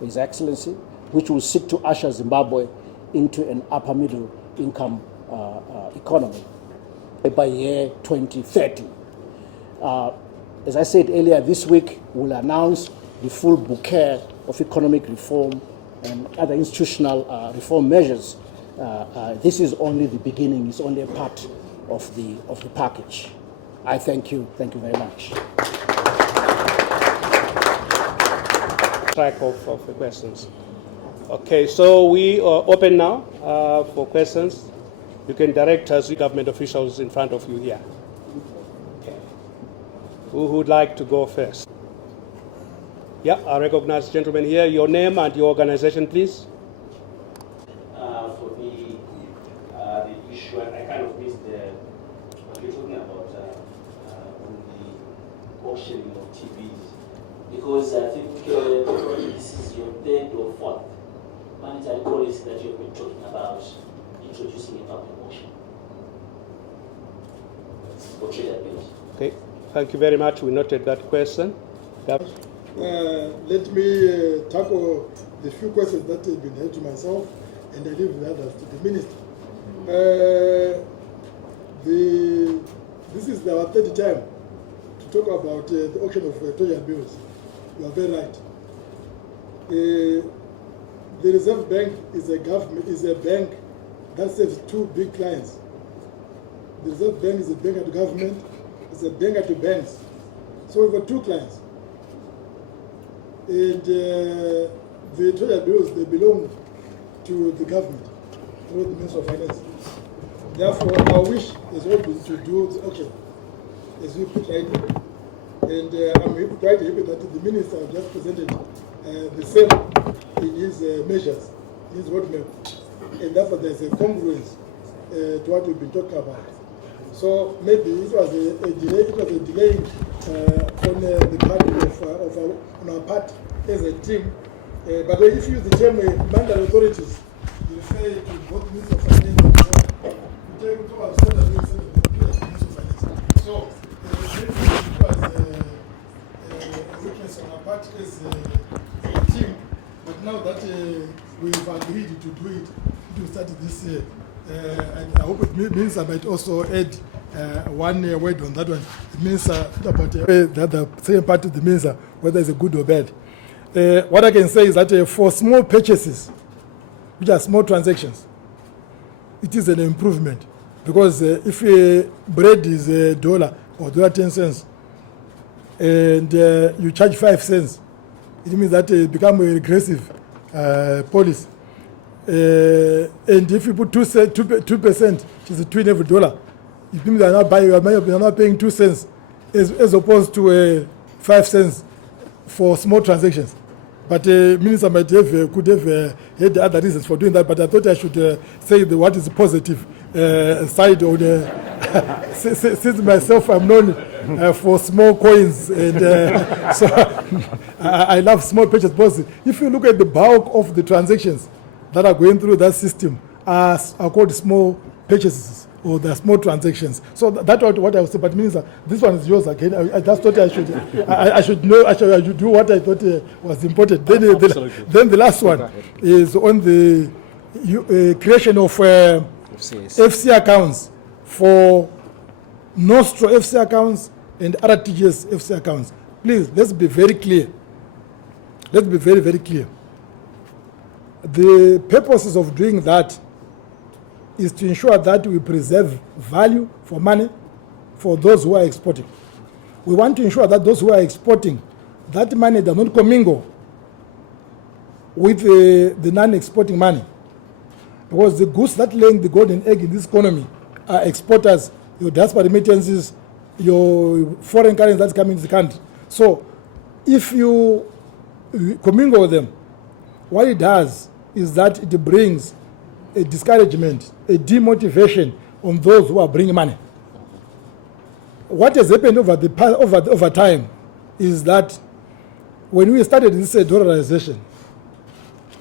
His Excellency, which will seek to usher Zimbabwe into an upper middle income economy by year 2030. As I said earlier, this week we'll announce the full bouquet of economic reform and other institutional reform measures. This is only the beginning. It's only a part of the package. I thank you. Thank you very much. Track of the questions. Okay, so we are open now for questions. You can direct us, government officials in front of you here. Okay. Who would like to go first? Yeah, I recognize the gentleman here. Your name and your organization, please. For me, the issue, I kind of missed what you're talking about on the auctioning of TVs, because I think this is your third or fourth monetary policy that you've been talking about introducing a public auction for treasury bills. Okay, thank you very much. We noted that question. Let me tackle the few questions that have been held to myself, and I leave the others to the minister. This is our third time to talk about the auction of treasury bills. You are very right. The Reserve Bank is a bank that serves two big clients. The Reserve Bank is a bank to government, it's a bank to banks. So we've got two clients. And the treasury bills, they belong to the government, through the Minister of Finance. Therefore, our wish has always been to do the auction, as we put right now. And I'm quite happy that the Minister just presented the same in his measures, his roadmap. And therefore, there's a congruence to what we've been talking about. So maybe it was a delay the part on our part as a team. But if you use the term Mandala authorities, you refer to both Minister of Finance and so it was a weakness on our part as a team. But now that we've agreed to do it, to start this year, I hope it means I might also add one word on that one. It means about the second part of the means whether it's a good or bad. What I can say is that for small purchases, which are small transactions, it is an improvement. Because if bread is $1 or $0.10 and you charge 5 cents, it means that it becomes a regressive policy. And if you put 2%, which is $2 every dollar, it means you are not paying 2 cents as opposed to 5 cents for small transactions. But Minister might could have had other reasons for doing that, but I thought I should say what is the positive side of the since myself I'm known for small coins, and so I love small purchases. Because if you look at the bulk of the transactions that are going through that system are called small purchases or the small transactions. So that's what I was saying. But Minister, this one is yours again. I just thought I should know. I should do what I thought was important. Then the last one is on the creation of FC accounts for Nostro FC accounts and RTGS FC accounts. Please, let's be very clear. Let's be very, very clear. The purposes of doing that is to ensure that we preserve value for money for those who are exporting. We want to ensure that those who are exporting, that money does not commingle with the non-exporting money. Because the goose that laying the golden egg in this economy are exporters, your diaspora remittances, your foreign currency that's coming into the country. So if you commingle them, what it does is that it brings a discouragement, a demotivation on those who are bringing money. What has happened over time is that when we started this dollarization,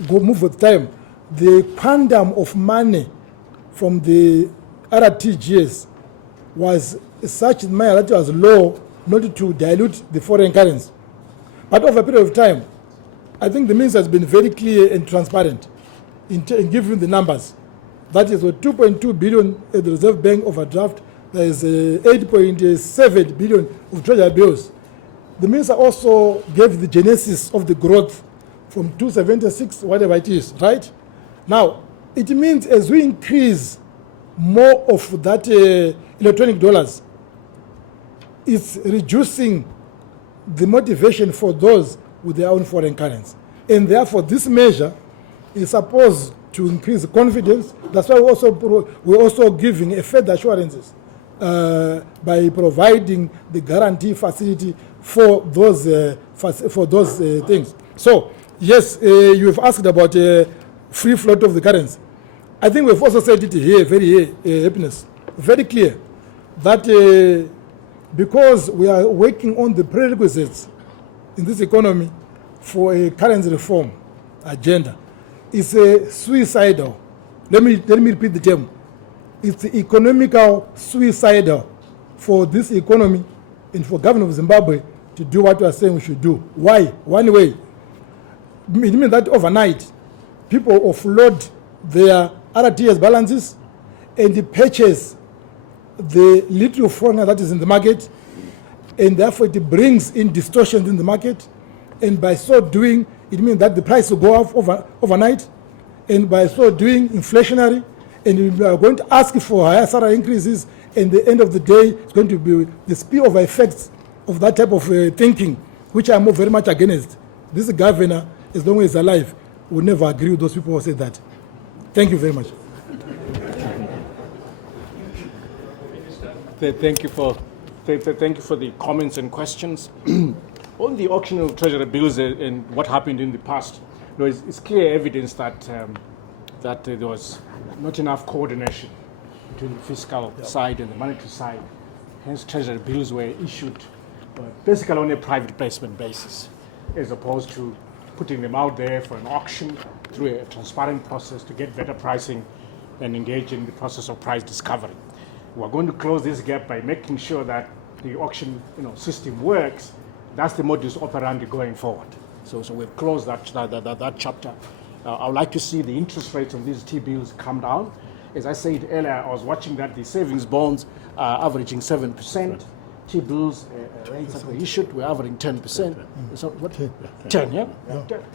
move with time, the quantum of money from the RTGS was such money that it was low, not to dilute the foreign currency. But over a period of time, I think the minister has been very clear and transparent in giving the numbers. That is 2.2 billion at the Reserve Bank overdraft. There is 8.7 billion of treasury bills. The minister also gave the genesis of the growth from 276, whatever it is, right? Now, it means as we increase more of that electronic dollars, it's reducing the motivation for those with their own foreign currency. And therefore, this measure is supposed to increase confidence. That's why we're also giving a further assurances by providing the guarantee facility for those things. So, yes, you've asked about free float of the currency. I think we've also said it here, happiness, very clear, that because we are working on the prerequisites in this economy for a currency reform agenda, it's suicidal. Let me repeat the term. It's economical suicidal for this economy and for government of Zimbabwe to do what we are saying we should do. Why? One way. It means that overnight, people offload their RTGS balances and purchase the little foreigner that is in the market, and therefore it brings in distortions in the market, and by so doing, it means that the price will go up overnight, and by so doing, inflationary, and we are going to ask for higher salary increases, and at the end of the day, it's going to be the spillover effects of that type of thinking, which I'm very much against. This governor, as long as he's alive, will never agree with those people who say that. Thank you very much. Thank you for the comments and questions. On the auction of treasury bills and what happened in the past, it's clear evidence that there was not enough coordination between the fiscal side and the monetary side. Hence, treasury bills were issued basically on a private placement basis, as opposed to putting them out there for an auction through a transparent process to get better pricing and engage in the process of price discovery. We're going to close this gap by making sure that the auction system works. That's the modus operandi going forward. So we've closed that chapter. I would like to see the interest rates on these T-bills come down. As I said earlier, I was watching that the savings bonds are averaging 7%. T-bills rates that were issued were averaging 10%. So what? 10, yeah?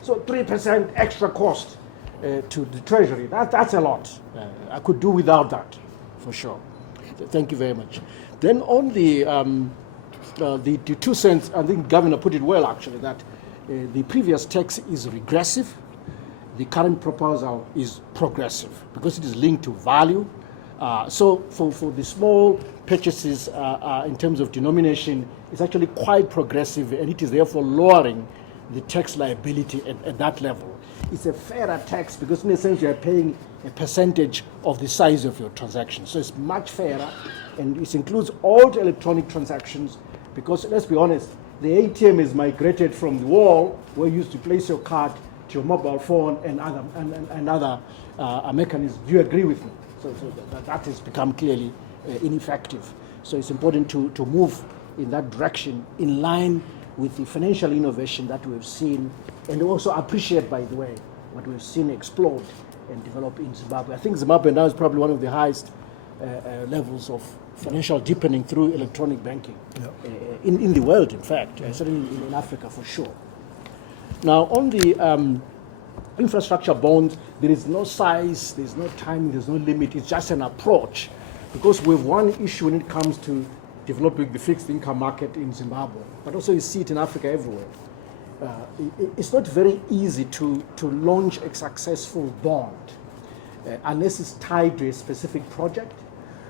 So 3% extra cost to the Treasury. That's a lot. I could do without that, for sure. Thank you very much. Then on the 2 cents, I think Governor put it well, actually, that the previous tax is regressive. The current proposal is progressive because it is linked to value. So for the small purchases in terms of denomination, it's actually quite progressive, and it is therefore lowering the tax liability at that level. It's a fairer tax because in a sense you are paying a percentage of the size of your transaction. So it's much fairer, and it includes all the electronic transactions because, let's be honest, the ATM is migrated from the wall where you used to place your card to your mobile phone and other mechanisms. Do you agree with me? So that has become clearly ineffective. So it's important to move in that direction in line with the financial innovation that we've seen, and also appreciate, by the way, what we've seen explode and develop in Zimbabwe. I think Zimbabwe now is probably one of the highest levels of financial deepening through electronic banking in the world, in fact, certainly in Africa for sure. Now, on the infrastructure bonds, there is no size, there's no time, there's no limit. It's just an approach, because we have one issue when it comes to developing the fixed income market in Zimbabwe, but also you see it in Africa everywhere. It's not very easy to launch a successful bond unless it's tied to a specific project.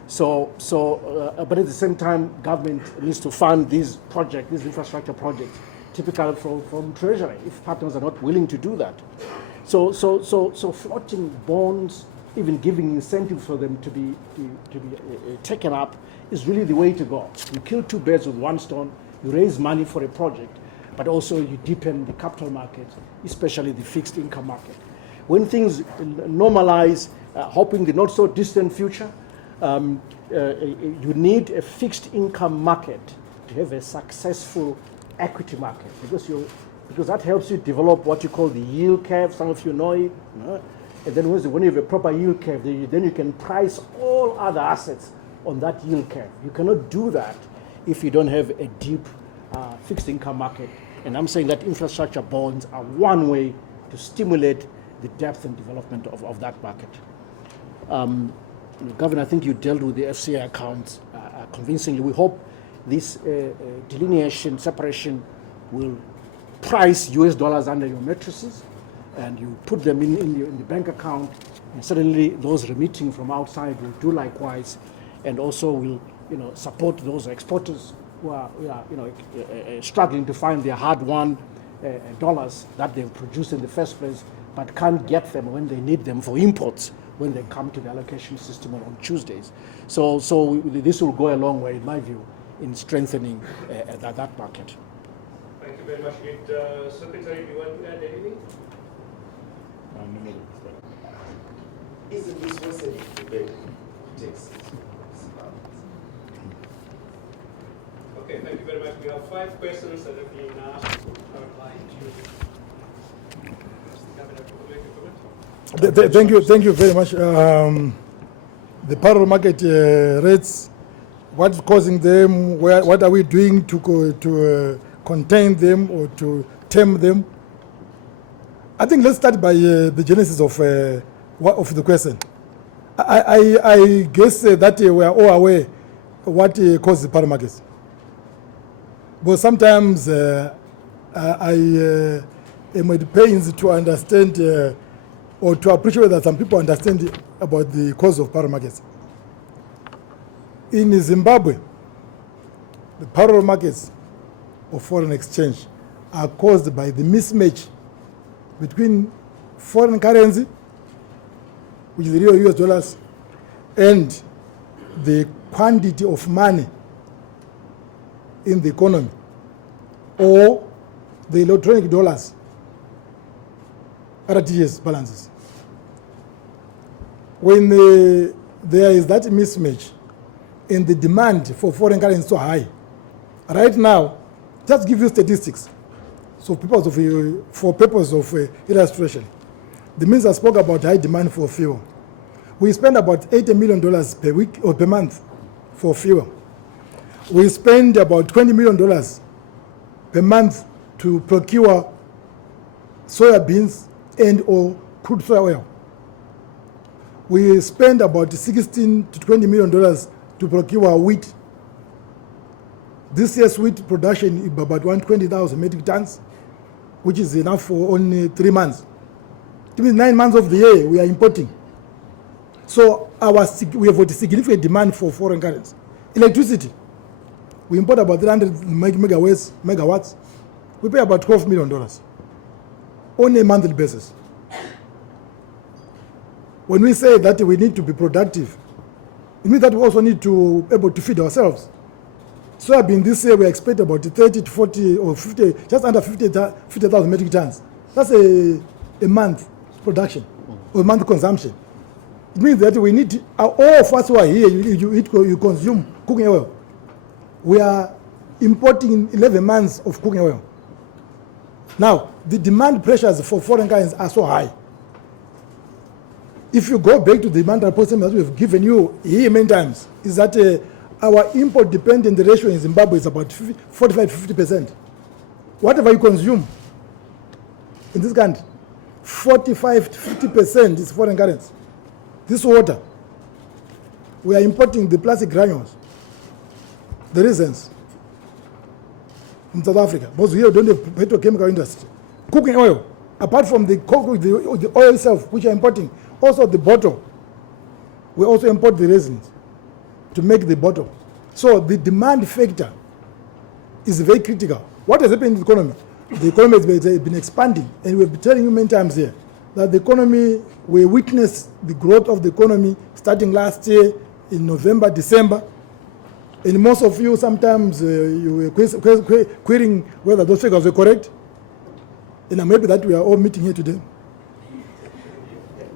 But at the same time, government needs to fund these projects, these infrastructure projects, typically from Treasury, if partners are not willing to do that. So floating bonds, even giving incentives for them to be taken up, is really the way to go. You kill two birds with one stone. You raise money for a project, but also you deepen the capital market, especially the fixed income market. When things normalize, hoping the not so distant future, you need a fixed income market to have a successful equity market, because that helps you develop what you call the yield curve. Some of you know it. And then when you have a proper yield curve, then you can price all other assets on that yield curve. You cannot do that if you don't have a deep fixed income market. And I'm saying that infrastructure bonds are one way to stimulate the depth and development of that market. Governor, I think you dealt with the FCA accounts convincingly. We hope this delineation, separation will price US dollars under your matrices, and you put them in the bank account, and certainly those remitting from outside will do likewise, and also will support those exporters who are struggling to find their hard-won dollars that they've produced in the first place, but can't get them when they need them for imports when they come to the allocation system on Tuesdays. So this will go a long way, in my view, in strengthening that market. Thank you very much. Secretary, do you want to add anything? Isn't this also a debate Texas? Okay, thank you very much. We have 5 questions that have been asked outlined to you. Mr. Governor, would you like to comment? Thank you very much. The parallel market rates, what's causing them? What are we doing to contain them or to tame them? I think let's start by the genesis of the question. I guess that we are all aware what causes the parallel markets. But sometimes I am at pains to understand or to appreciate that some people understand about the cause of parallel markets. In Zimbabwe, the parallel markets of foreign exchange are caused by the mismatch between foreign currency, which is the real US dollars, and the quantity of money in the economy or the electronic dollars, RTGS balances. When there is that mismatch and the demand for foreign currency is so high, right now, just give you statistics. So for purpose of illustration, the minister spoke about high demand for fuel. We spend about $80 million per week or per month for fuel. We spend about $20 million per month to procure soya beans and or crude soya oil. We spend about $16 to $20 million to procure wheat. This year's wheat production is about 120,000 metric tons, which is enough for only 3 months. It means 9 months of the year we are importing. So we have a significant demand for foreign currency. Electricity, we import about 300 megawatts. We pay about $12 million on a monthly basis. When we say that we need to be productive, it means that we also need to be able to feed ourselves. Soybean this year we expect about 30 to 40 or 50, just under 50,000 metric tons. That's a month production or a month consumption. It means that we need all of us who are here, you consume cooking oil. We are importing 11 months of cooking oil. Now, the demand pressures for foreign currencies are so high. If you go back to the demand report that we have given you here many times, is that our import dependent ratio in Zimbabwe is about 45 to 50%. Whatever you consume in this country, 45 to 50% is foreign currency. This water, we are importing the plastic granules, the resins from South Africa, because here we don't have petrochemical industry. Cooking oil, apart from the oil itself, which are importing, also the bottle. We also import the resins to make the bottle. So the demand factor is very critical. What has happened in the economy? The economy has been expanding, and we've been telling you many times here that the economy, we witnessed the growth of the economy starting last year in November, December. And most of you sometimes you were querying whether those figures were correct. And I'm happy that we are all meeting here today.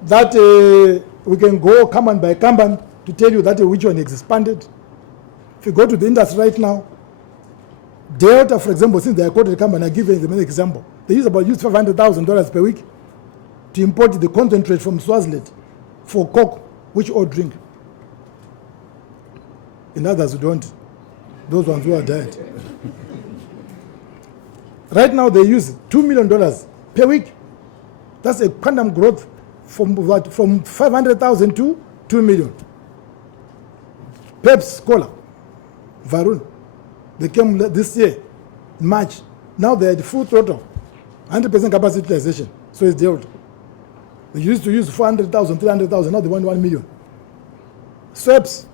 That we can go command by command to tell you that which one is expanded. If you go to the industry right now, Delta, for example, since they are quoted command, I give you an example. They use $500,000 per week to import the concentrate from Swaziland for coke, which all drink. And others who don't, those ones who are dead. Right now they use $2 million per week. That's a quantum growth from 500,000 to 2 million. Peps Cola, Varun, they came this year, March. Now they had full throttle, 100% capacity utilization. So it's dealt. They used to use 400,000, 300,000, now they want 1 million. Sweps,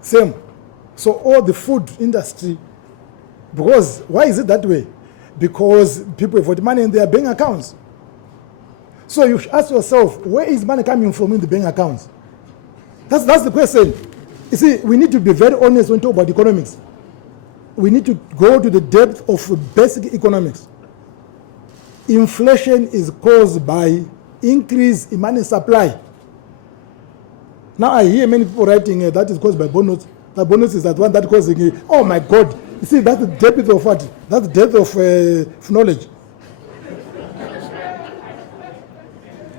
same. So all the food industry, because why is it that way? Because people have got money in their bank accounts. So you should ask yourself, where is money coming from in the bank accounts? That's the question. You see, we need to be very honest when we talk about economics. We need to go to the depth of basic economics. Inflation is caused by increase in money supply. Now I hear many people writing that is caused by bonus. The bonus is that one that causing oh my God. You see, that's the depth of what? That's the depth of knowledge.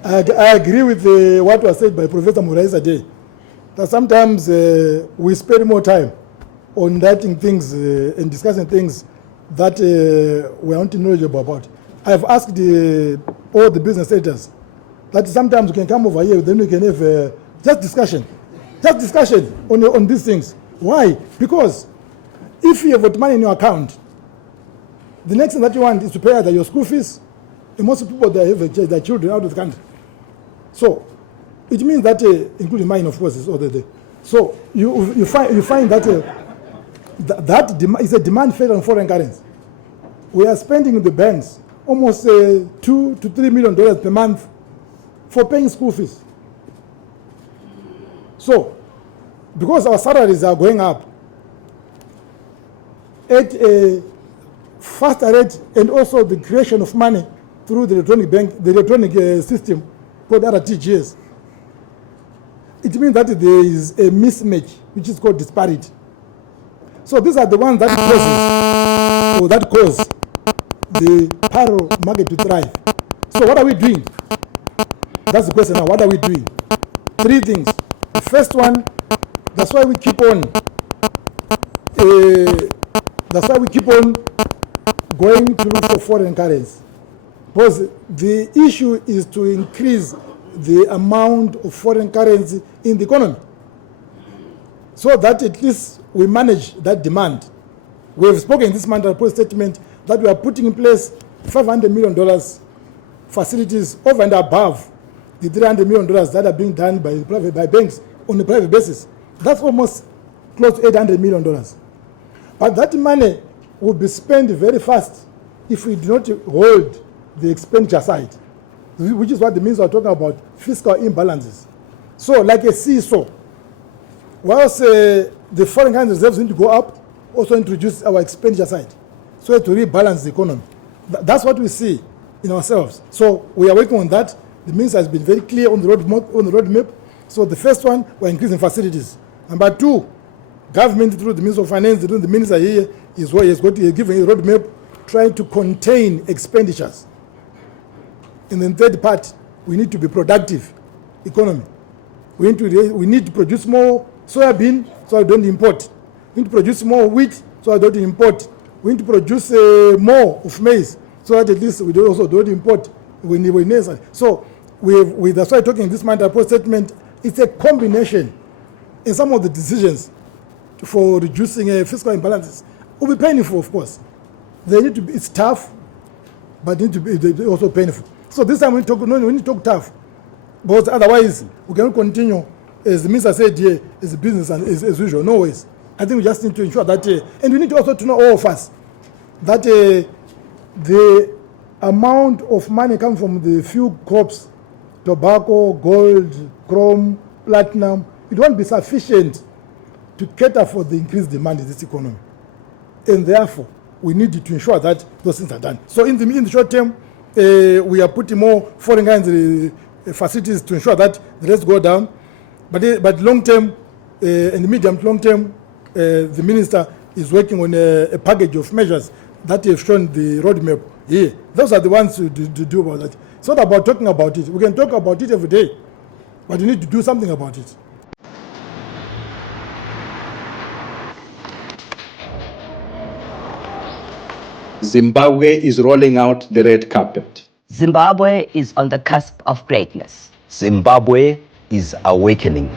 I agree with what was said by Professor Murais today, that sometimes we spend more time on writing things and discussing things that we aren't knowledgeable about. I've asked all the business leaders that sometimes we can come over here, then we can have just discussion on these things. Why? Because if you have got money in your account, the next thing that you want is to pay either your school fees, and most people they have their children out of the country. So it means that, including mine, of course, is all there. So you find that is a demand factor on foreign currency. We are spending in the banks almost $2 to $3 million per month for paying school fees. So, because our salaries are going up, at a faster rate, and also the creation of money through the electronic system called RTGS. It means that there is a mismatch, which is called disparity. So these are the ones that cause the parallel market to thrive. So what are we doing? That's the question now. What are we doing? Three things. The first one, that's why we keep on going to look for foreign currency. Because the issue is to increase the amount of foreign currency in the economy, so that at least we manage that demand. We have spoken in this Mandala report statement that we are putting in place $500 million facilities over and above the $300 million that are being done by banks on a private basis. That's almost close to $800 million. But that money will be spent very fast if we do not hold the expenditure side, which is what the minister are talking about, fiscal imbalances. So like a seesaw, whilst the foreign currency reserves need to go up, also introduce our expenditure side, so to rebalance the economy. That's what we see in ourselves. So we are working on that. The minister has been very clear on the roadmap. So the first one, we're increasing facilities. Number two, government through the Minister of Finance, through the minister here, is what he has got to give a roadmap trying to contain expenditures. And then third part, we need to be productive economy. We need to produce more soybean so I don't import. We need to produce more wheat so I don't import. We need to produce more of maize so that at least we don't import when necessary. So that's why talking this Mandala report statement, it's a combination in some of the decisions for reducing fiscal imbalances. Will be painful, of course. They need to be, it's tough, but need to be also painful. So this time we need to talk tough, because otherwise we cannot continue, as the minister said here, as business and as usual. No ways. I think we just need to ensure that, and we need also to know, all of us, that the amount of money coming from the few crops, tobacco, gold, chrome, platinum, it won't be sufficient to cater for the increased demand in this economy. And therefore, we need to ensure that those things are done. So in the short term, we are putting more foreign currency facilities to ensure that the rates go down. But long term, in the medium to long term, the minister is working on a package of measures that have shown the roadmap here. Those are the ones to do about that. It's not about talking about it. We can talk about it every day, but you need to do something about it. Zimbabwe is rolling out the red carpet. Zimbabwe is on the cusp of greatness. Zimbabwe is awakening.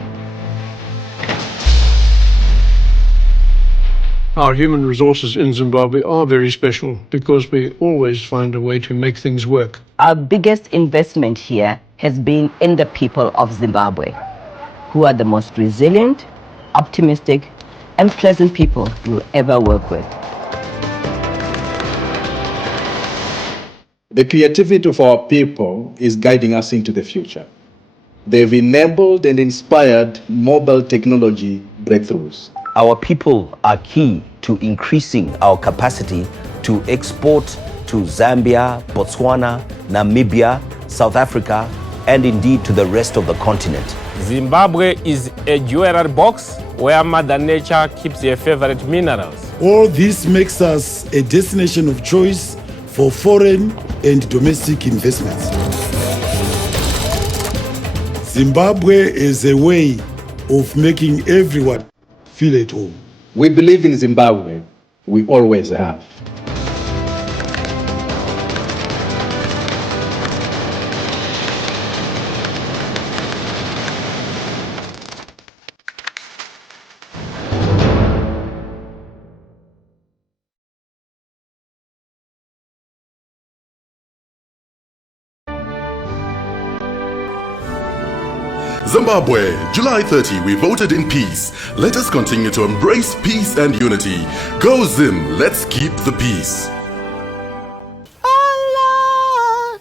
Our human resources in Zimbabwe are very special because we always find a way to make things work. Our biggest investment here has been in the people of Zimbabwe, who are the most resilient, optimistic, and pleasant people you'll ever work with. The creativity of our people is guiding us into the future. They've enabled and inspired mobile technology breakthroughs. Our people are key to increasing our capacity to export to Zambia, Botswana, Namibia, South Africa, and indeed to the rest of the continent. Zimbabwe is a jewelry box where Mother Nature keeps her favorite minerals. All this makes us a destination of choice for foreign and domestic investments. Zimbabwe is a way of making everyone feel at home. We believe in Zimbabwe. We always have. Zimbabwe, July 30, we voted in peace. Let us continue to embrace peace and unity. Go Zim, let's keep the peace. Oh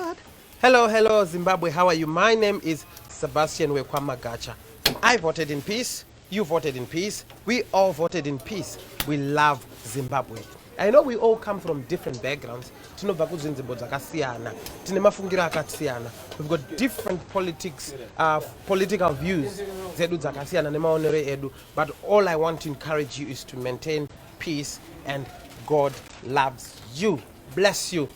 Lord. Hello, Zimbabwe, how are you? My name is Sebastian Wekwamagacha. I voted in peace. You voted in peace. We all voted in peace. We love Zimbabwe. I know we all come from different backgrounds. We've got different political views. But all I want to encourage you is to maintain peace, and God loves you. Bless you.